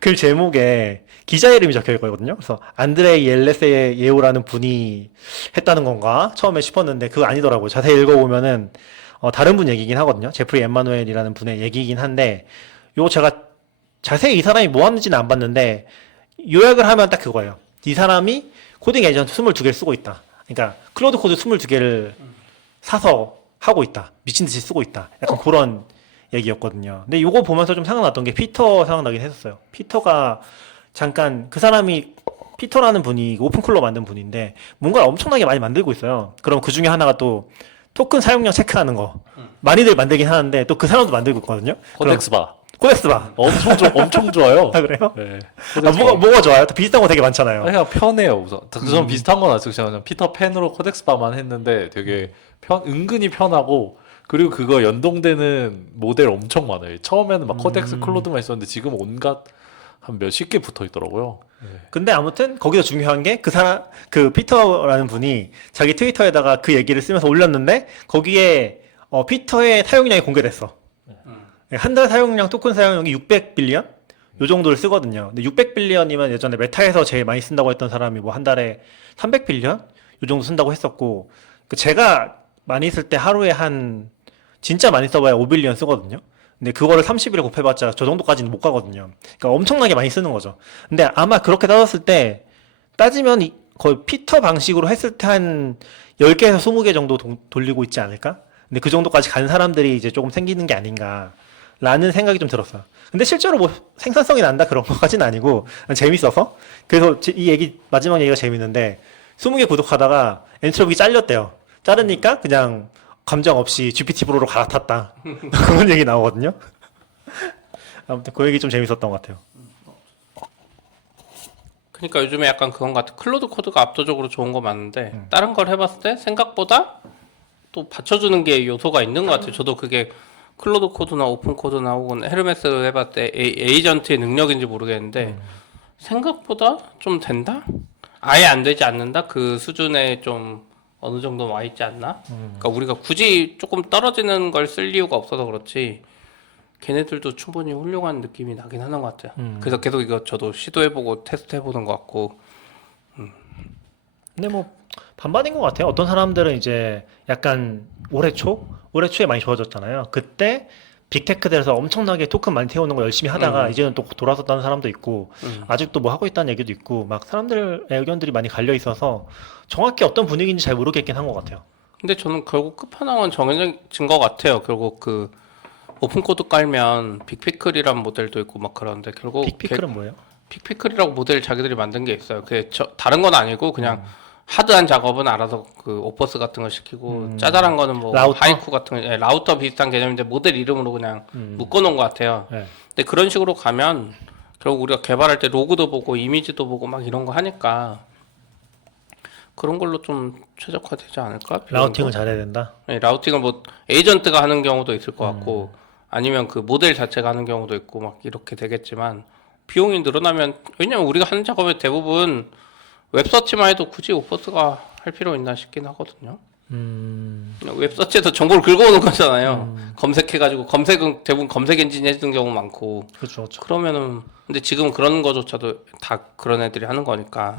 글 제목에 기자 이름이 적혀 있거든요. 그래서 안드레이 엘레세 예오라는 분이 했다는 건가 처음에 싶었는데 그거 아니더라고요. 자세히 읽어보면은 다른 분 얘기긴 하거든요. 제프리 엠마누엘이라는 분의 얘기긴 한데 요거 제가 자세히 이 사람이 뭐 하는지는 안 봤는데 요약을 하면 딱 그거예요. 이 사람이 코딩 에이전트 22개를 쓰고 있다. 그러니까 클로드 코드 22개를 사서 하고 있다. 미친 듯이 쓰고 있다. 약간 그런 얘기였거든요. 근데 요거 보면서 좀 생각났던 게 피터 생각나긴 했었어요. 피터가 잠깐 그 사람이 피터라는 분이 오픈쿨러 만든 분인데 뭔가 엄청나게 많이 만들고 있어요. 그럼 그 중에 하나가 또 토큰 사용량 체크하는 거 많이들 만들긴 하는데 또 그 사람도 만들고 있거든요. 코덱스바. 코덱스바. 엄청 좋아요. 아 그래요? 네. 뭐가 좋아요? 또 비슷한 거 되게 많잖아요. 그냥 편해요 우선. 저는 비슷한 건 아니고 그냥 피터 펜으로 코덱스바만 했는데 되게 은근히 편하고 그리고 그거 연동되는 모델 엄청 많아요. 처음에는 막 코덱스 클로드만 있었는데 지금 온갖 한 몇십 개 붙어 있더라고요. 근데 아무튼 거기서 중요한 게 그 피터라는 분이 자기 트위터에다가 그 얘기를 쓰면서 올렸는데 거기에 피터의 사용량이 공개됐어. 한 달 사용량 토큰 사용량이 600빌리언 요 정도를 쓰거든요. 근데 600빌리언이면 예전에 메타에서 제일 많이 쓴다고 했던 사람이 뭐 한 달에 300빌리언 요 정도 쓴다고 했었고 제가 많이 쓸 때 하루에 진짜 많이 써봐야 5빌리언 쓰거든요. 근데 그거를 30일에 곱해봤자 저 정도까지는 못 가거든요. 그러니까 엄청나게 많이 쓰는 거죠. 근데 아마 그렇게 따졌을 때 따지면 거의 피터 방식으로 했을 때 한 10개에서 20개 정도 돌리고 있지 않을까? 근데 그 정도까지 간 사람들이 이제 조금 생기는 게 아닌가 라는 생각이 좀 들었어요. 근데 실제로 뭐 생산성이 난다 그런 것까지는 아니고 재밌어서 그래서 이 마지막 얘기가 재밌는데 20개 구독하다가 엔트로피 잘렸대요. 자르니까 그냥 감정 없이 GPT 프로로 갈아탔다. 그런 얘기 나오거든요. 아무튼 그 얘기 좀 재밌었던 것 같아요. 그러니까 요즘에 약간 그건 같아. 클로드 코드가 압도적으로 좋은 거 맞는데 다른 걸 해봤을 때 생각보다 또 받쳐주는 게 요소가 있는 것 같아요. 저도 그게 클로드 코드나 오픈 코드나 혹은 헤르메스를 해봤을 때 에이전트의 능력인지 모르겠는데 생각보다 좀 된다? 아예 안 되지 않는다? 그 수준에 좀 어느 정도 와 있지 않나? 그러니까 우리가 굳이 조금 떨어지는 걸 쓸 이유가 없어서 그렇지 걔네들도 충분히 훌륭한 느낌이 나긴 하는 것 같아요. 그래서 계속 이거 저도 시도해보고 테스트해보는 것 같고. 근데 뭐 반반인 것 같아요. 어떤 사람들은 이제 약간 올해 초에 많이 좋아졌잖아요. 그때 빅테크들에서 엄청나게 토큰 많이 태우는 거 열심히 하다가 이제는 또 돌아섰다는 사람도 있고 아직도 뭐 하고 있다는 얘기도 있고 막 사람들의 의견들이 많이 갈려 있어서 정확히 어떤 분위기인지 잘 모르겠긴 한 것 같아요. 근데 저는 결국 끝판왕은 정해진 것 같아요. 결국 그 오픈코드 깔면 빅피클이란 모델도 있고 막 그런데 결국 빅피클은 뭐예요? 빅피클이라고 모델 자기들이 만든 게 있어요. 그게 다른 건 아니고 그냥 하드한 작업은 알아서 그 오퍼스 같은 거 시키고 짜잘한 거는 뭐 라우터? 하이쿠 같은 거, 라우터 비슷한 개념인데 모델 이름으로 그냥 묶어놓은 것 같아요. 네. 근데 그런 식으로 가면 결국 우리가 개발할 때 로그도 보고 이미지도 보고 막 이런 거 하니까 그런 걸로 좀 최적화되지 않을까? 라우팅을 잘해야 된다. 네, 라우팅은 뭐 에이전트가 하는 경우도 있을 것 같고 아니면 그 모델 자체가 하는 경우도 있고 막 이렇게 되겠지만 비용이 늘어나면 왜냐면 우리가 하는 작업의 대부분 웹서치만 해도 굳이 오퍼스가 할 필요 있나 싶긴 하거든요. 웹서치에서 정보를 긁어오는 거잖아요. 검색해가지고 검색은 대부분 검색 엔진이 해주는 경우 많고 그렇죠, 그렇죠. 그러면은 근데 지금 그런 거조차도 다 그런 애들이 하는 거니까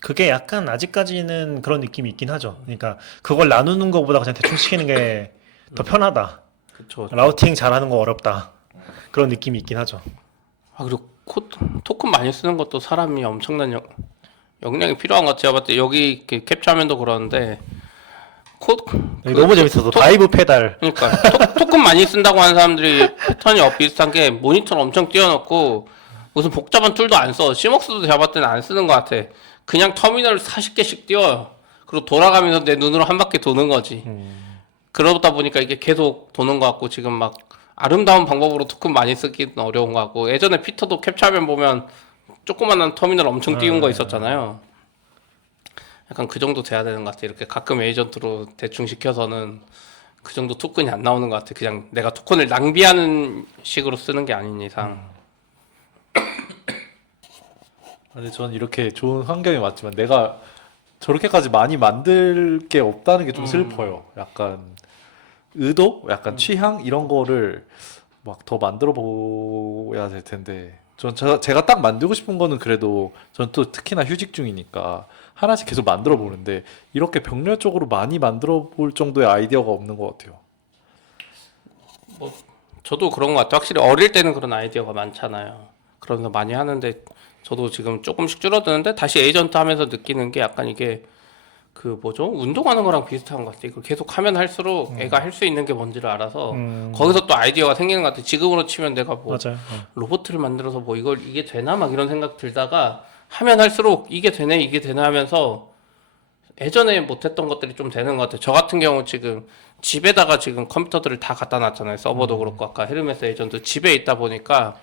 그게 약간 아직까지는 그런 느낌이 있긴 하죠. 그러니까 그걸 나누는 것보다 그냥 대충 시키는 게 더 편하다. 그렇죠. 라우팅 잘하는 거 어렵다. 그런 느낌이 있긴 하죠. 아 그리고 토큰 많이 쓰는 것도 사람이 엄청난 역량이 필요한 것 같아요. 제가 봤을 때 여기 이렇게 캡처화면도 그러는데 너무 재밌어서 다이브 페달. 그러니까 토큰 많이 쓴다고 하는 사람들이 패턴이 비슷한 게 모니터를 엄청 띄워놓고 무슨 복잡한 툴도 안 써. 시먹스도 제가 봤을 때는 안 쓰는 것 같아. 그냥 터미널 40개씩 띄워요. 그리고 돌아가면서 내 눈으로 한 바퀴 도는 거지. 그러다 보니까 이게 계속 도는 것 같고 지금 막 아름다운 방법으로 토큰 많이 쓰기는 어려운 것 같고 예전에 피터도 캡처하면 보면 조그만한 터미널 엄청 띄운 거 있었잖아요. 약간 그 정도 돼야 되는 것 같아. 이렇게 가끔 에이전트로 대충 시켜서는 그 정도 토큰이 안 나오는 것 같아. 그냥 내가 토큰을 낭비하는 식으로 쓰는 게 아닌 이상. 근데 저는 이렇게 좋은 환경이 맞지만 내가 저렇게까지 많이 만들 게 없다는 게 좀 슬퍼요. 약간 의도, 약간 취향 이런 거를 막 더 만들어 보야 될 텐데. 제가 딱 만들고 싶은 거는 그래도 전 또 특히나 휴직 중이니까 하나씩 계속 만들어 보는데 이렇게 병렬적으로 많이 만들어 볼 정도의 아이디어가 없는 것 같아요. 저도 그런 것 같아요. 확실히 어릴 때는 그런 아이디어가 많잖아요. 그런 거 많이 하는데 저도 지금 조금씩 줄어드는데 다시 에이전트 하면서 느끼는 게 약간 이게 그 뭐죠? 운동하는 거랑 비슷한 것 같아요. 이걸 계속 하면 할수록 애가 할 수 있는 게 뭔지를 알아서 거기서 또 아이디어가 생기는 것 같아요. 지금으로 치면 내가 뭐 맞아요. 로봇을 만들어서 뭐 이게 되나 막 이런 생각 들다가 하면 할수록 이게 되네 하면서 예전에 못했던 것들이 좀 되는 것 같아요. 저 같은 경우 지금 집에다가 지금 컴퓨터들을 다 갖다 놨잖아요. 서버도 그렇고 아까 헤르메스 에이전트 집에 있다 보니까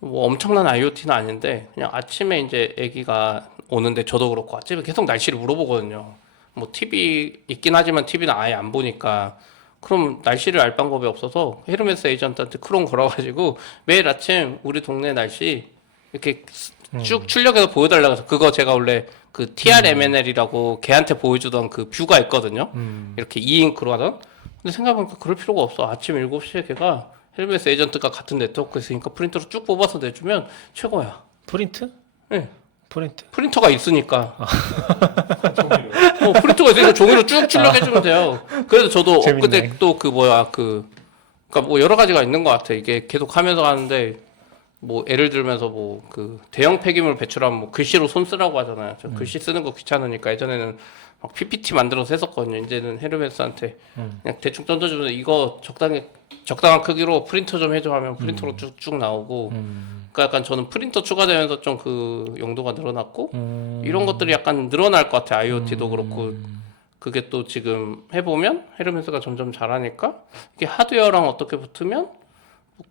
뭐 엄청난 IoT는 아닌데 그냥 아침에 이제 아기가 오는데 저도 그렇고 아침에 계속 날씨를 물어보거든요. 뭐 TV 있긴 하지만 TV는 아예 안 보니까 그럼 날씨를 알 방법이 없어서 헤르메스 에이전트한테 크롬 걸어가지고 매일 아침 우리 동네 날씨 이렇게 쭉 출력해서 보여달라고 해서 그거 제가 원래 그 TRMNL이라고 걔한테 보여주던 그 뷰가 있거든요. 이렇게 2잉크로 하던. 근데 생각해보니까 그럴 필요가 없어. 아침 7시에 걔가 헤르메스 에이전트가 같은 네트워크에 있으니까 프린터로 쭉 뽑아서 내주면 최고야. 프린트? 네. 프린트. 프린터가 있으니까. 프린터가 있으니까 종이로 쭉 출력해주면 돼요. 그래서 저도 재밌네. 그때 또 그러니까 뭐 여러 가지가 있는 것 같아. 이게 계속 하면서 하는데 뭐 예를 들면서 뭐 그 대형 폐기물 배출하면 뭐 글씨로 손 쓰라고 하잖아요. 저 글씨 쓰는 거 귀찮으니까 예전에는 막 PPT 만들어서 했었거든요. 이제는 헤르메스한테 그냥 대충 던져주면 이거 적당한 크기로 프린터 좀 해줘 하면 프린터로 쭉쭉 나오고. 그러니까 약간 저는 프린터 추가되면서 좀 그 용도가 늘어났고 이런 것들이 약간 늘어날 것 같아요. IoT도 그렇고 그게 또 지금 해보면 헤르메스가 점점 잘하니까 이게 하드웨어랑 어떻게 붙으면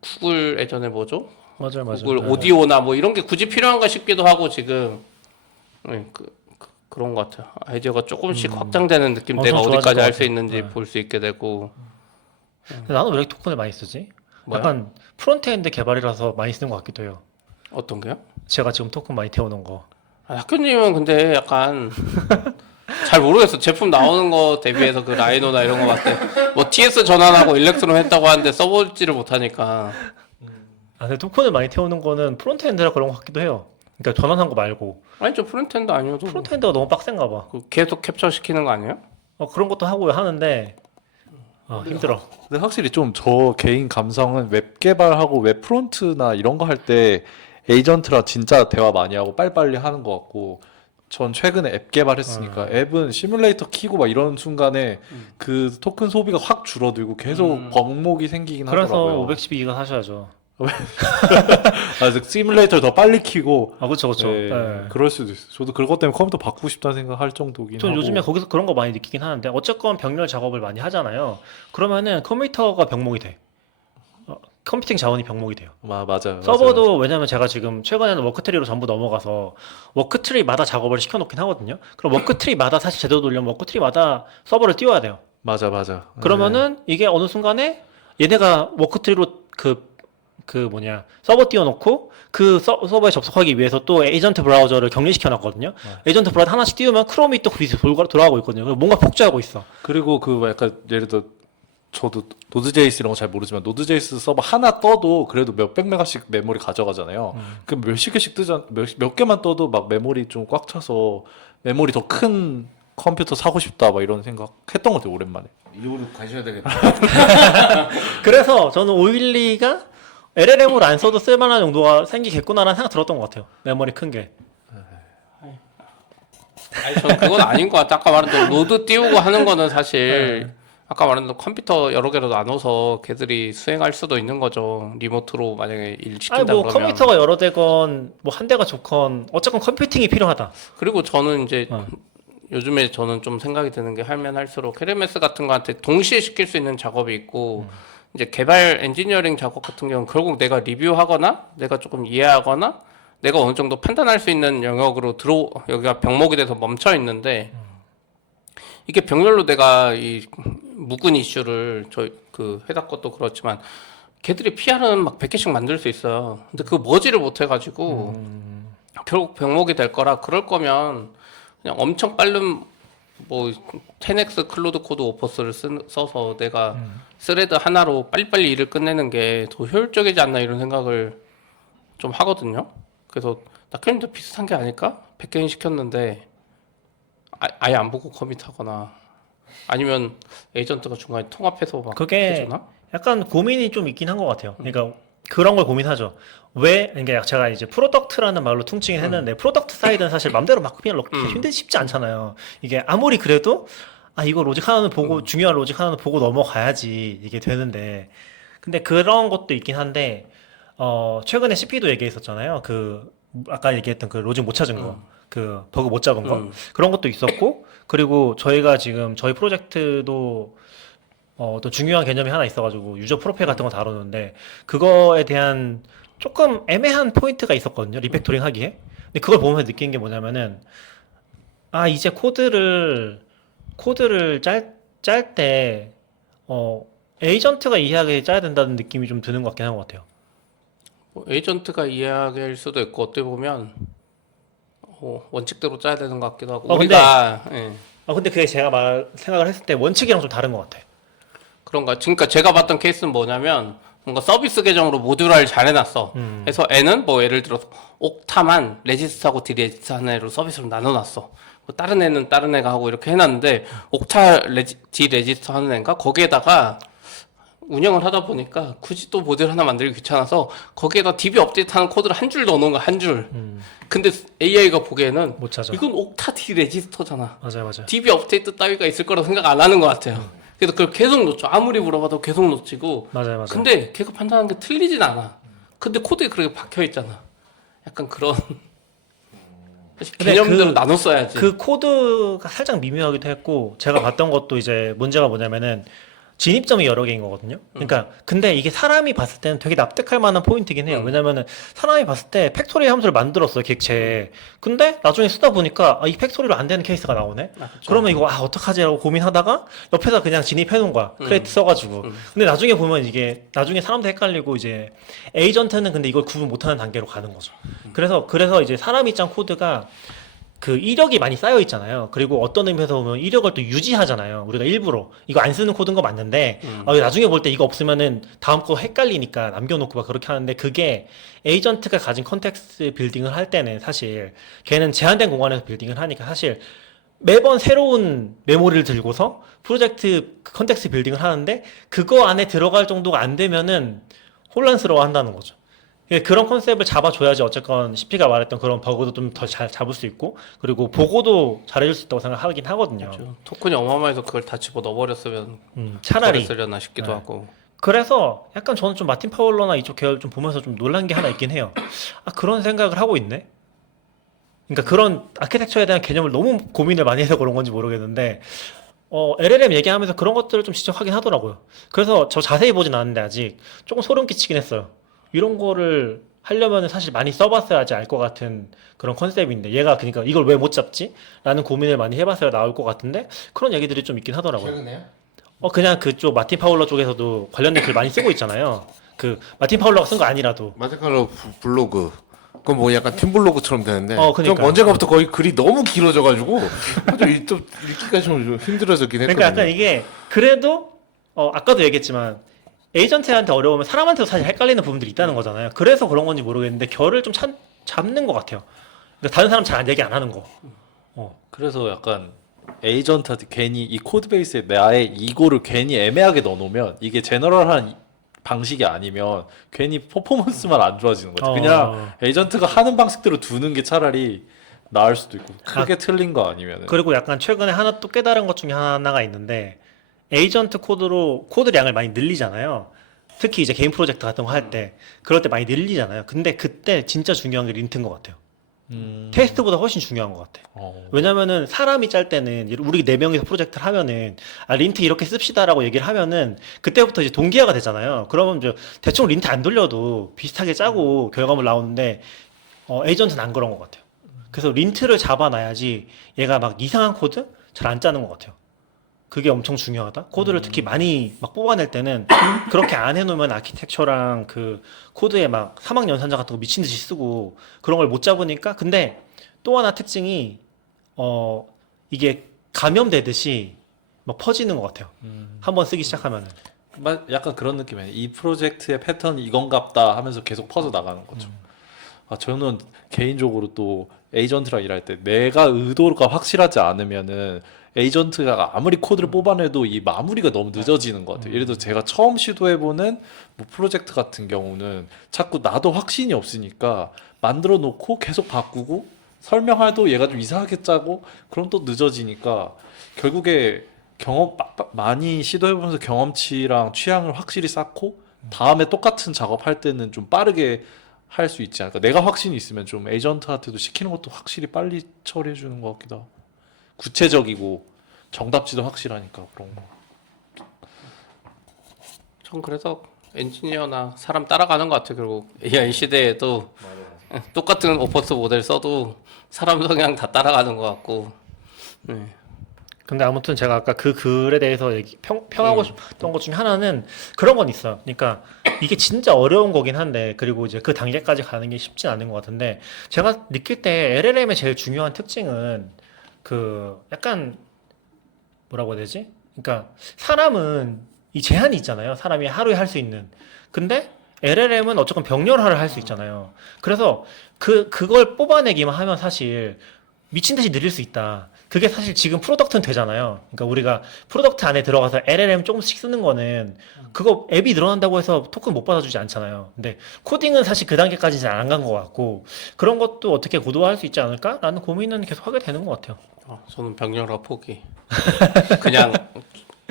구글 예전에 뭐죠? 맞아요. 구글 네. 오디오나 뭐 이런 게 굳이 필요한가 싶기도 하고 지금 네, 그런 것 같아요. 아이디어가 조금씩 확장되는 느낌. 엄청 내가 좋아질 어디까지 것 할 수 같아요. 있는지 네. 볼 수 있게 되고. 근데 나는 왜 이렇게 토큰을 많이 쓰지? 뭐야? 약간 프론트엔드 개발이라서 많이 쓰는 것 같기도 해요. 어떤 게요? 제가 지금 토큰 많이 태워놓은 거. 학교님은 근데 약간 잘 모르겠어. 제품 나오는 거 대비해서 그 라이노나 이런 거 봤을 때 뭐 TS 전환하고 일렉트론 했다고 하는데 써보지를 못하니까. 근데 토큰을 많이 태우는 거는 프론트엔드라 그런 것 같기도 해요. 그러니까 전환한 거 말고. 아니 저 프론트엔드 아니어도 프론트엔드가 너무 빡센가 봐. 계속 캡처 시키는 거 아니에요? 그런 것도 하고 하는데 힘들어. 근데 확실히 좀 저 개인 감성은 웹 개발하고 웹 프론트나 이런 거 할 때 에이전트랑 진짜 대화 많이 하고 빨리빨리 하는 것 같고 전 최근에 앱 개발했으니까 앱은 시뮬레이터 키고 막 이런 순간에 그 토큰 소비가 확 줄어들고 계속 벅목이 생기긴 그래서 하더라고요. 512기가 사셔야죠. 그래서 시뮬레이터를 더 빨리 키고 그렇죠, 그렇죠. 네, 그럴 수도 있어요. 저도 그것 때문에 컴퓨터 바꾸고 싶다는 생각 할 정도긴 전 하고. 요즘에 거기서 그런 거 많이 느끼긴 하는데 어쨌건 병렬 작업을 많이 하잖아요. 그러면은 컴퓨터가 병목이 돼. 컴퓨팅 자원이 병목이 돼요. 맞아요. 서버도 왜냐면 제가 지금 최근에는 워크트리로 전부 넘어가서 워크트리마다 작업을 시켜놓긴 하거든요. 그럼 워크트리마다 사실 제대로 돌려면 워크트리마다 서버를 띄워야 돼요. 맞아. 그러면은 이게 어느 순간에 얘네가 워크트리로 서버 띄워놓고 그 서버에 접속하기 위해서 또 에이전트 브라우저를 격리시켜놨거든요. 에이전트 브라우저 하나씩 띄우면 크롬이 또 돌아가고 있거든요. 뭔가 폭주하고 있어. 그리고 그 약간 예를 들어 저도 노드.js 이런 거 잘 모르지만 노드.js 서버 하나 떠도 그래도 몇백 메가씩 메모리 가져가잖아요. 그럼 몇십 개씩 뜨자 몇 개만 떠도 막 메모리 좀 꽉 차서 메모리 더 큰 컴퓨터 사고 싶다 막 이런 생각 했던 것 같아요. 오랜만에. 이쪽으로 가셔야 되겠다. 그래서 저는 512가 LLM으로 안 써도 쓸만한 정도가 생기겠구나라는 생각 들었던 것 같아요. 메모리 큰 게. 아니, 전 그건 아닌 것 같아. 아까 말했던 노드 띄우고 하는 거는 사실 아까 말했던 컴퓨터 여러 개로 나눠서 걔들이 수행할 수도 있는 거죠. 리모트로 만약에 일 시킨다 뭐 그러면. 컴퓨터가 여러 대건 뭐 한 대가 좋건 어쨌건 컴퓨팅이 필요하다. 그리고 저는 이제 요즘에 저는 좀 생각이 드는 게 하면 할수록 LMS 같은 거한테 동시에 시킬 수 있는 작업이 있고 이제 개발 엔지니어링 작업 같은 경우는 결국 내가 리뷰하거나 내가 조금 이해하거나 내가 어느 정도 판단할 수 있는 영역으로 여기가 병목이 돼서 멈춰 있는데 이게 병렬로 내가 이 묵은 이슈를 저희 그 회사 것도 그렇지만 걔들이 PR은 막 100개씩 만들 수 있어요. 근데 그거 머지를 못 해가지고 결국 병목이 될 거라 그럴 거면 그냥 엄청 빠른 뭐 10x 클로드 코드 오퍼스를 써서 내가 스레드 하나로 빨리빨리 일을 끝내는 게 더 효율적이지 않나 이런 생각을 좀 하거든요. 그래서 낙현님도 비슷한 게 아닐까? 100개인 시켰는데 아예 안 보고 커밋하거나 아니면 에이전트가 중간에 통합해서 막 그게 해주나? 약간 고민이 좀 있긴 한 것 같아요. 그러니까 그런 걸 고민하죠. 그러니까 제가 이제 프로덕트라는 말로 퉁칭을 했는데 프로덕트 사이드는 사실 맘대로 막 그냥 넣기 쉽지 않잖아요. 이게 아무리 그래도 이거 로직 하나는 보고 중요한 로직 하나는 보고 넘어가야지 이게 되는데 근데 그런 것도 있긴 한데 최근에 CP도 얘기했었잖아요. 아까 얘기했던 그 로직 못 찾은 거, 그 버그 못 잡은 거 그런 것도 있었고 그리고 저희가 지금 저희 프로젝트도 또 중요한 개념이 하나 있어가지고 유저 프로필 같은 거 다루는데 그거에 대한 조금 애매한 포인트가 있었거든요. 리팩토링 하기에. 근데 그걸 보면서 느낀 게 뭐냐면은 이제 코드를 짤 때 에이전트가 이해하게 짜야 된다는 느낌이 좀 드는 것 같긴 한 것 같아요. 뭐 에이전트가 이해하게 할 수도 있고 어떻게 보면 원칙대로 짜야 되는 것 같기도 하고 우리가 근데 그게 제가 생각을 했을 때 원칙이랑 좀 다른 것 같아. 그런가? 그러니까 제가 봤던 케이스는 뭐냐면 뭔가 서비스 계정으로 모듈화를 잘 해놨어. 그래서 N은 뭐 예를 들어서 옥타만 레지스트하고 디레지스트 하나로 서비스로 나눠놨어. 뭐 다른 애는 다른 애가 하고 이렇게 해놨는데 옥타 디레지스트 하는 애인가 거기에다가 운영을 하다 보니까 굳이 또 모듈 하나 만들기 귀찮아서 거기에다 DB 업데이트하는 코드를 한 줄 넣어놓은 거야, 한 줄. 근데 AI가 보기에는 못 찾아. 이건 옥타 디레지스터잖아. 맞아요. DB 업데이트 따위가 있을 거라고 생각 안 하는 것 같아요. 그래서 그걸 계속 놓쳐. 아무리 물어봐도 계속 놓치고. 맞아요. 근데 걔가 판단하는 게 틀리진 않아. 근데 코드에 그렇게 박혀 있잖아. 약간 그런. 사실 근데 개념대로 나눠 써야지. 그 코드가 살짝 미묘하기도 했고 제가 봤던 것도 이제 문제가 뭐냐면은 진입점이 여러 개인 거거든요. 그러니까 근데 이게 사람이 봤을 때는 되게 납득할 만한 포인트긴 해요. 왜냐면은 사람이 봤을 때 팩토리 함수를 만들었어요, 객체에. 근데 나중에 쓰다 보니까 이 팩토리로 안 되는 케이스가 나오네. 그러면 이거 어떡하지라고 고민하다가 옆에다 그냥 진입해 놓은 거야. 크레디트 써가지고. 근데 나중에 보면 이게 나중에 사람들 헷갈리고 이제 에이전트는 근데 이걸 구분 못하는 단계로 가는 거죠. 그래서 이제 사람 입장 코드가 그 이력이 많이 쌓여 있잖아요. 그리고 어떤 의미에서 보면 이력을 또 유지하잖아요. 우리가 일부러 이거 안 쓰는 코드인 거 맞는데 나중에 볼 때 이거 없으면은 다음 거 헷갈리니까 남겨놓고 막 그렇게 하는데 그게 에이전트가 가진 컨텍스트 빌딩을 할 때는 사실 걔는 제한된 공간에서 빌딩을 하니까 사실 매번 새로운 메모리를 들고서 프로젝트 컨텍스트 빌딩을 하는데 그거 안에 들어갈 정도가 안 되면은 혼란스러워 한다는 거죠. 그런 컨셉을 잡아줘야지 어쨌건 CP가 말했던 그런 버그도 좀 더 잘 잡을 수 있고 그리고 보고도 잘해줄 수 있다고 생각하긴 하거든요. 그렇죠. 토큰이 어마어마해서 그걸 다 집어 넣어버렸으면 차라리. 그랬으려나 싶기도 네. 하고. 그래서 약간 저는 좀 마틴 파울러나 이쪽 계열 좀 보면서 좀 놀란 게 하나 있긴 해요. 아, 그런 생각을 하고 있네? 그러니까 그런 아키텍처에 대한 개념을 너무 고민을 많이 해서 그런 건지 모르겠는데, LLM 얘기하면서 그런 것들을 좀 지적하긴 하더라고요. 그래서 저 자세히 보진 않았는데 아직 조금 소름 끼치긴 했어요. 이런 거를 하려면 사실 많이 써봤어야지 알 것 같은 그런 컨셉인데, 얘가 그러니까 이걸 왜 못 잡지? 라는 고민을 많이 해봤어야 나올 것 같은데, 그런 얘기들이 좀 있긴 하더라고요. 최근에요? 그냥 그쪽 마틴 파울러 쪽에서도 관련된 글 많이 쓰고 있잖아요. 그 마틴 파울러가 쓴 거 아니라도. 마테칼로 블로그. 그건 뭐 약간 팀블로그처럼 되는데 좀 그러니까요. 언젠가부터 거의 글이 너무 길어져가지고 좀 읽기가 좀 힘들어졌긴 했거든요. 그러니까 약간 이게 그래도 아까도 얘기했지만 에이전트한테 어려우면 사람한테도 사실 헷갈리는 부분들이 있다는 거잖아요. 그래서 그런 건지 모르겠는데 결을 좀 잡는 것 같아요. 그러니까 다른 사람 잘 얘기 안 하는 거. 그래서 약간 에이전트한테 괜히 이 코드 베이스에 나의 이거를 괜히 애매하게 넣어놓으면 이게 제너럴한 방식이 아니면 괜히 퍼포먼스만 안 좋아지는 거죠. 그냥 에이전트가 하는 방식대로 두는 게 차라리 나을 수도 있고 크게 틀린 거 아니면. 그리고 약간 최근에 하나 또 깨달은 것 중에 하나가 있는데 에이전트 코드로 코드량을 많이 늘리잖아요. 특히 이제 개인 프로젝트 같은 거 할 때 그럴 때 많이 늘리잖아요. 근데 그때 진짜 중요한 게 린트인 것 같아요. 테스트보다 훨씬 중요한 것 같아. 왜냐면은 사람이 짤 때는 우리 4명이서 프로젝트를 하면은 린트 이렇게 씁시다라고 얘기를 하면은 그때부터 이제 동기화가 되잖아요. 그러면 이제 대충 린트 안 돌려도 비슷하게 짜고 결과물 나오는데 에이전트는 안 그런 것 같아요. 그래서 린트를 잡아놔야지 얘가 막 이상한 코드 잘 안 짜는 것 같아요. 그게 엄청 중요하다. 코드를 특히 많이 막 뽑아낼 때는 그렇게 안 해놓으면 아키텍처랑 그 코드에 막 사막 연산자 같은 거 미친 듯이 쓰고 그런 걸 못 잡으니까. 근데 또 하나 특징이 이게 감염되듯이 막 퍼지는 것 같아요. 한번 쓰기 시작하면은. 약간 그런 느낌이에요. 이 프로젝트의 패턴이 이건갑다 하면서 계속 퍼져 나가는 거죠. 저는 개인적으로 또 에이전트랑 일할 때 내가 의도가 확실하지 않으면은 에이전트가 아무리 코드를 뽑아내도 이 마무리가 너무 늦어지는 것 같아요. 예를 들어 제가 처음 시도해보는 뭐 프로젝트 같은 경우는 자꾸 나도 확신이 없으니까 만들어 놓고 계속 바꾸고 설명해도 얘가 좀 이상하게 짜고 그럼 또 늦어지니까 결국에 많이 시도해보면서 경험치랑 취향을 확실히 쌓고 다음에 똑같은 작업할 때는 좀 빠르게 할 수 있지 않을까. 내가 확신이 있으면 좀 에이전트한테도 시키는 것도 확실히 빨리 처리해 주는 것 같기도 하고 구체적이고 정답지도 확실하니까 그런 거. 전 그래서 엔지니어나 사람 따라가는 것 같아요. 그리고 AI 시대에도 똑같은 오퍼스 모델 써도 사람 성향 다 따라가는 것 같고. 네. 근데 아무튼 제가 아까 그 글에 대해서 평하고 싶던 것 중에 하나는 그런 건 있어요. 그러니까 이게 진짜 어려운 거긴 한데 그리고 이제 그 단계까지 가는 게 쉽진 않은 것 같은데 제가 느낄 때 LLM의 제일 중요한 특징은 그 약간 뭐라고 해야 되지? 그러니까 사람은 이 제한이 있잖아요. 사람이 하루에 할 수 있는. 근데 LLM은 어쨌건 병렬화를 할 수 있잖아요. 그래서 그걸 뽑아내기만 하면 사실 미친 듯이 느릴 수 있다. 그게 사실 지금 프로덕트는 되잖아요. 그러니까 우리가 프로덕트 안에 들어가서 LLM 조금씩 쓰는 거는 그거 앱이 늘어난다고 해서 토큰 못 받아주지 않잖아요. 근데 코딩은 사실 그 단계까지는 안 간 것 같고 그런 것도 어떻게 고도화할 수 있지 않을까라는 고민은 계속 하게 되는 것 같아요. 저는 병렬화 포기. 그냥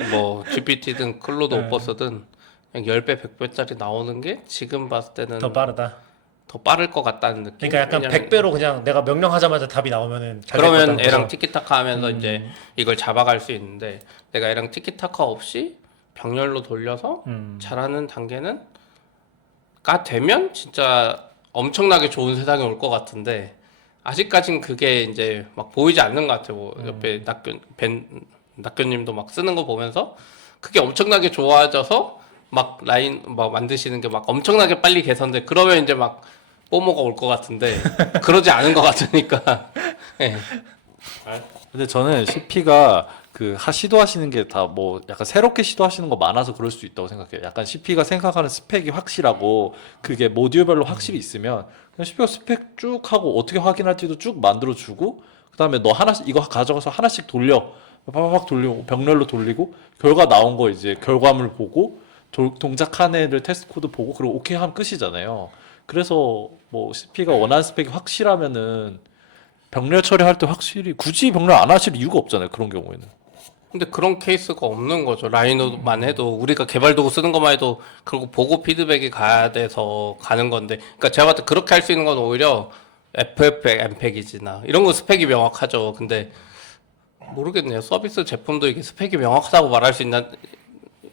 뭐 GPT든 클로드 오퍼스든 그냥 10배, 100배짜리 나오는 게 지금 봤을 때는 더 빠르다. 더 빠를 것 같다는 느낌. 그러니까 약간 왜냐면 100배로 그냥 내가 명령하자마자 답이 나오면은 잘 그러면 될 것 애랑 같다는 티키타카 하면서 이제 이걸 잡아갈 수 있는데 내가 애랑 티키타카 없이 병렬로 돌려서 잘하는 단계는 되면 진짜 엄청나게 좋은 세상이 올 것 같은데 아직까진 그게 이제 막 보이지 않는 것 같아요. 뭐 옆에 낙교님도 막 쓰는 거 보면서 그게 엄청나게 좋아져서 막 라인 막 만드시는 게 막 엄청나게 빨리 개선돼. 그러면 이제 막 뽀모가 올 것 같은데 그러지 않은 것 같으니까. 네. 근데 저는 CP가 시도하시는 게 다 뭐 약간 새롭게 시도하시는 거 많아서 그럴 수 있다고 생각해요. 약간 CP가 생각하는 스펙이 확실하고 그게 모듈별로 확실히 있으면 그냥 CP가 스펙 쭉 하고 어떻게 확인할지도 쭉 만들어 주고 그다음에 너 하나씩 이거 가져가서 하나씩 돌려. 팍팍 돌리고 병렬로 돌리고 결과 나온 거 이제 결과물 보고 동작한 애를 테스트 코드 보고 그리고 오케이 하면 끝이잖아요. 그래서 뭐 CP가 원하는 스펙이 확실하면은 병렬 처리할 때 확실히 굳이 병렬 안 하실 이유가 없잖아요. 그런 경우에는. 근데 그런 케이스가 없는 거죠. 라이노만 해도 우리가 개발 도구 쓰는 것만 해도 결국 보고 피드백이 가야 돼서 가는 건데, 그러니까 제가 봤을 때 그렇게 할 수 있는 건 오히려 FF 엠팩이지나 이런 거 스펙이 명확하죠. 근데 모르겠네요. 서비스 제품도 이게 스펙이 명확하다고 말할 수 있나?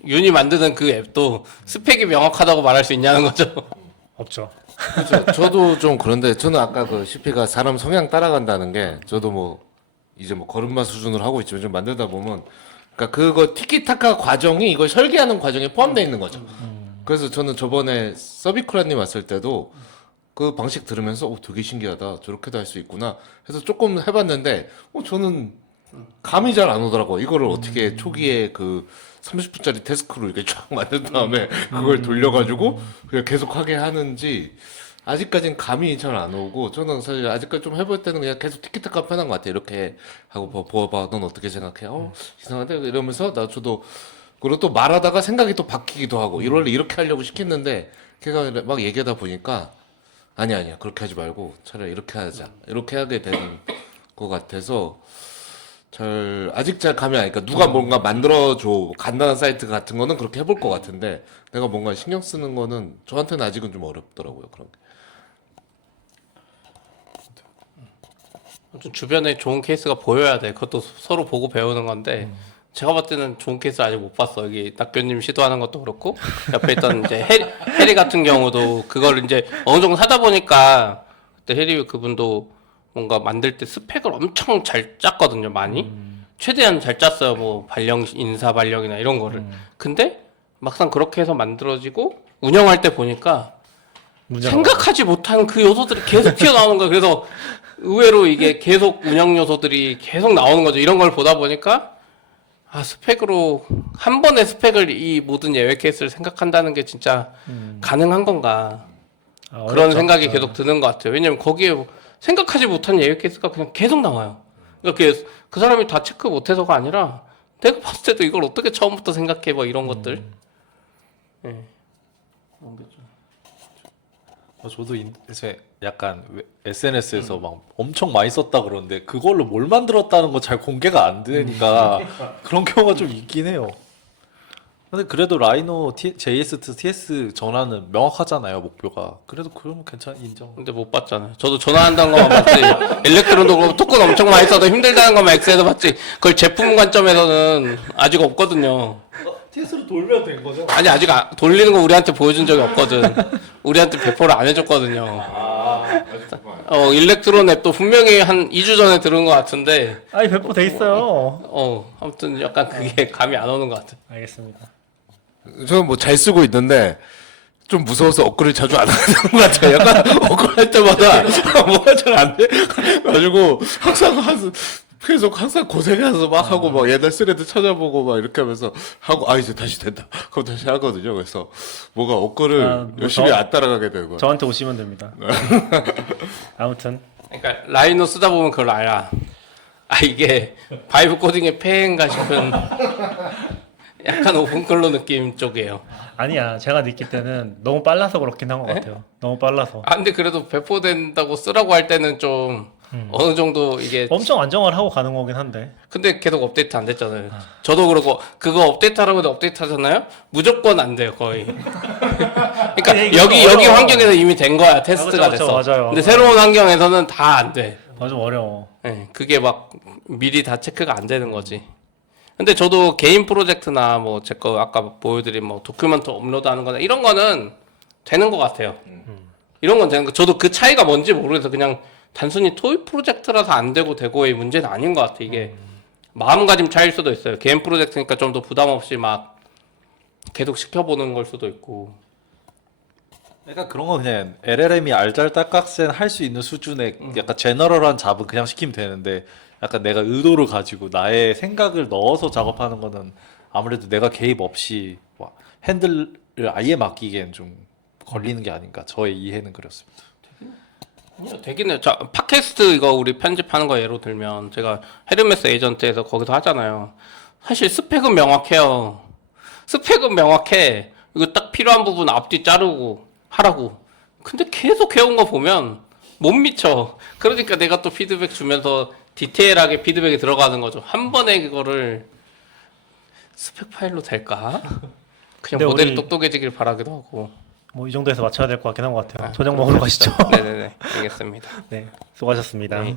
윤이 만드는 그 앱도 스펙이 명확하다고 말할 수 있냐는 거죠. 없죠. 그렇죠. 저도 좀 그런데 저는 아까 그 CP가 사람 성향 따라간다는 게 저도 뭐 이제 뭐 걸음마 수준으로 하고 있지만 좀 만들다 보면 그러니까 그거 티키타카 과정이 이걸 설계하는 과정에 포함되어 있는 거죠. 그래서 저는 저번에 서비쿠라님 왔을 때도 그 방식 들으면서 되게 신기하다. 저렇게도 할 수 있구나. 해서 조금 해봤는데 저는 감이 잘 안 오더라고. 이거를 어떻게 초기에 그 30분짜리 태스크로 이렇게 쫙 만든 다음에 그걸 돌려가지고 그냥 계속 하게 하는지 아직까진 감이 잘 안 오고 저는 사실 아직까지 좀 해볼 때는 그냥 계속 티키타카 편한 것 같아. 이렇게 하고 봐봐. 넌 어떻게 생각해? 이상한데? 이러면서 저도 그리고 또 말하다가 생각이 또 바뀌기도 하고 원래 이렇게 하려고 시켰는데 걔가 막 얘기하다 보니까 아니야 그렇게 하지 말고 차라리 이렇게 하자. 이렇게 하게 되는 것 같아서 아직 잘 감이 안 오니까 누가 뭔가 만들어줘 간단한 사이트 같은 거는 그렇게 해볼 것 같은데 내가 뭔가 신경 쓰는 거는 저한테는 아직은 좀 어렵더라고요. 그런 게. 좀 주변에 좋은 케이스가 보여야 돼. 그것도 서로 보고 배우는 건데 제가 봤을 때는 좋은 케이스 아직 못 봤어. 여기 낙교님 시도하는 것도 그렇고 옆에 있던 이제 해리 같은 경우도 그걸 이제 어느 정도 하다 보니까 그때 해리 그분도 뭔가 만들 때 스펙을 엄청 잘 짰거든요. 많이 최대한 잘 짰어요. 뭐 발령 인사 발령이나 이런 거를. 근데 막상 그렇게 해서 만들어지고 운영할 때 보니까 생각하지 못한 그 요소들이 계속 튀어나오는 거예요. 그래서 의외로 이게 계속 운영 요소들이 계속 나오는 거죠. 이런 걸 보다 보니까 스펙으로 한 번의 스펙을 이 모든 예외 케이스를 생각한다는 게 진짜 가능한 건가 그런 어렵죠. 생각이 계속 드는 것 같아요. 왜냐면 거기에 생각하지 못한 예외 케이스가 그냥 계속 나와요. 그러니까 그 사람이 다 체크 못해서가 아니라 내가 봤을 때도 이걸 어떻게 처음부터 생각해 뭐 이런 것들. 예. 그런 게 좀. 저도 이제 약간 SNS에서 막 엄청 많이 썼다 그러는데 그걸로 뭘 만들었다는 거 잘 공개가 안 되니까 그런 경우가 좀 있긴 해요. 근데 그래도 라이노 JS to TS 전환은 명확하잖아요, 목표가. 그래도 그러면 인정. 근데 못 봤잖아요. 저도 전화한다는 것만 봤지. 일렉트론도 그렇고 토큰 엄청 많이 써도 힘들다는 것만 엑스에서 봤지. 그걸 제품 관점에서는 아직 없거든요. TS로 돌면 된 거죠? 아니 아직 돌리는 거 우리한테 보여준 적이 없거든. 우리한테 배포를 안 해줬거든요. 일렉트론 앱도 분명히 한 2주 전에 들은 것 같은데 아니 배포돼 있어요. 아무튼 약간 그게 감이 안 오는 것 같아. 알겠습니다. 저는 뭐 잘 쓰고 있는데 좀 무서워서 업글을 자주 안 하는 것 같아요. 약간 업글 할 때마다 뭐가 잘 안 돼. 가지고 계속 항상 고생해서 막 하고 막 옛날 스레드 찾아보고 막 이렇게 하면서 하고 이제 다시 된다. 그럼 다시 하거든요. 그래서 뭐가 업글을 뭐 열심히 안 따라가게 되고. 저한테 오시면 됩니다. 아무튼 그러니까 라이노 쓰다 보면 그걸 알아. 이게 바이브 코딩의 폐해인가 싶은 약간 오픈클로 느낌 쪽이에요. 아니야. 제가 느낄 때는 너무 빨라서 그렇긴 한 것 같아요. 너무 빨라서. 근데 그래도 배포된다고 쓰라고 할 때는 좀 어느 정도 이게 엄청 안정화를 하고 가는 거긴 한데. 근데 계속 업데이트 안 됐잖아요. 저도 그러고 그거 업데이트하라고 해도 업데이트 하잖아요. 무조건 안 돼요 거의. 그러니까 여기 환경에서 이미 된 거야 테스트가 그렇죠, 됐어. 맞아요. 근데 새로운 환경에서는 다 안 돼. 좀 어려워. 네, 그게 막 미리 다 체크가 안 되는 거지. 근데 저도 개인 프로젝트나 뭐 제 거 아까 보여드린 뭐 도큐멘트 업로드하는 거나 이런 거는 되는 것 같아요. 이런 건 되는 거. 저도 그 차이가 뭔지 모르겠어. 그냥 단순히 토이 프로젝트라서 안 되고 되고의 문제는 아닌 것 같아. 이게 마음가짐 차일 수도 있어요. 개인 프로젝트니까 좀 더 부담 없이 막 계속 시켜보는 걸 수도 있고. 그러니까 그런 거 그냥 LLM이 알잘딱깍센 할 수 있는 수준의 약간 제너럴한 잡은 그냥 시키면 되는데 약간 내가 의도를 가지고 나의 생각을 넣어서 작업하는 거는 아무래도 내가 개입 없이 핸들을 아예 맡기기엔 좀 걸리는 게 아닌가. 저의 이해는 그렇습니다. 아니요, 되긴 해요. 자, 팟캐스트 이거 우리 편집하는 거 예로 들면 제가 헤르메스 에이전트에서 거기서 하잖아요. 사실 스펙은 명확해요. 스펙은 명확해. 이거 딱 필요한 부분 앞뒤 자르고 하라고. 근데 계속 해온 거 보면 못 미쳐. 그러니까 내가 또 피드백 주면서 디테일하게 피드백이 들어가는 거죠. 한 번에 이거를 스펙 파일로 될까? 그냥 근데 모델이 우리- 똑똑해지길 바라기도 하고. 뭐 이 정도에서 맞춰야 될 것 같긴 한 것 같아요. 저녁 먹으러 가시죠. 네네네. 알겠습니다. 네, 수고하셨습니다. 네.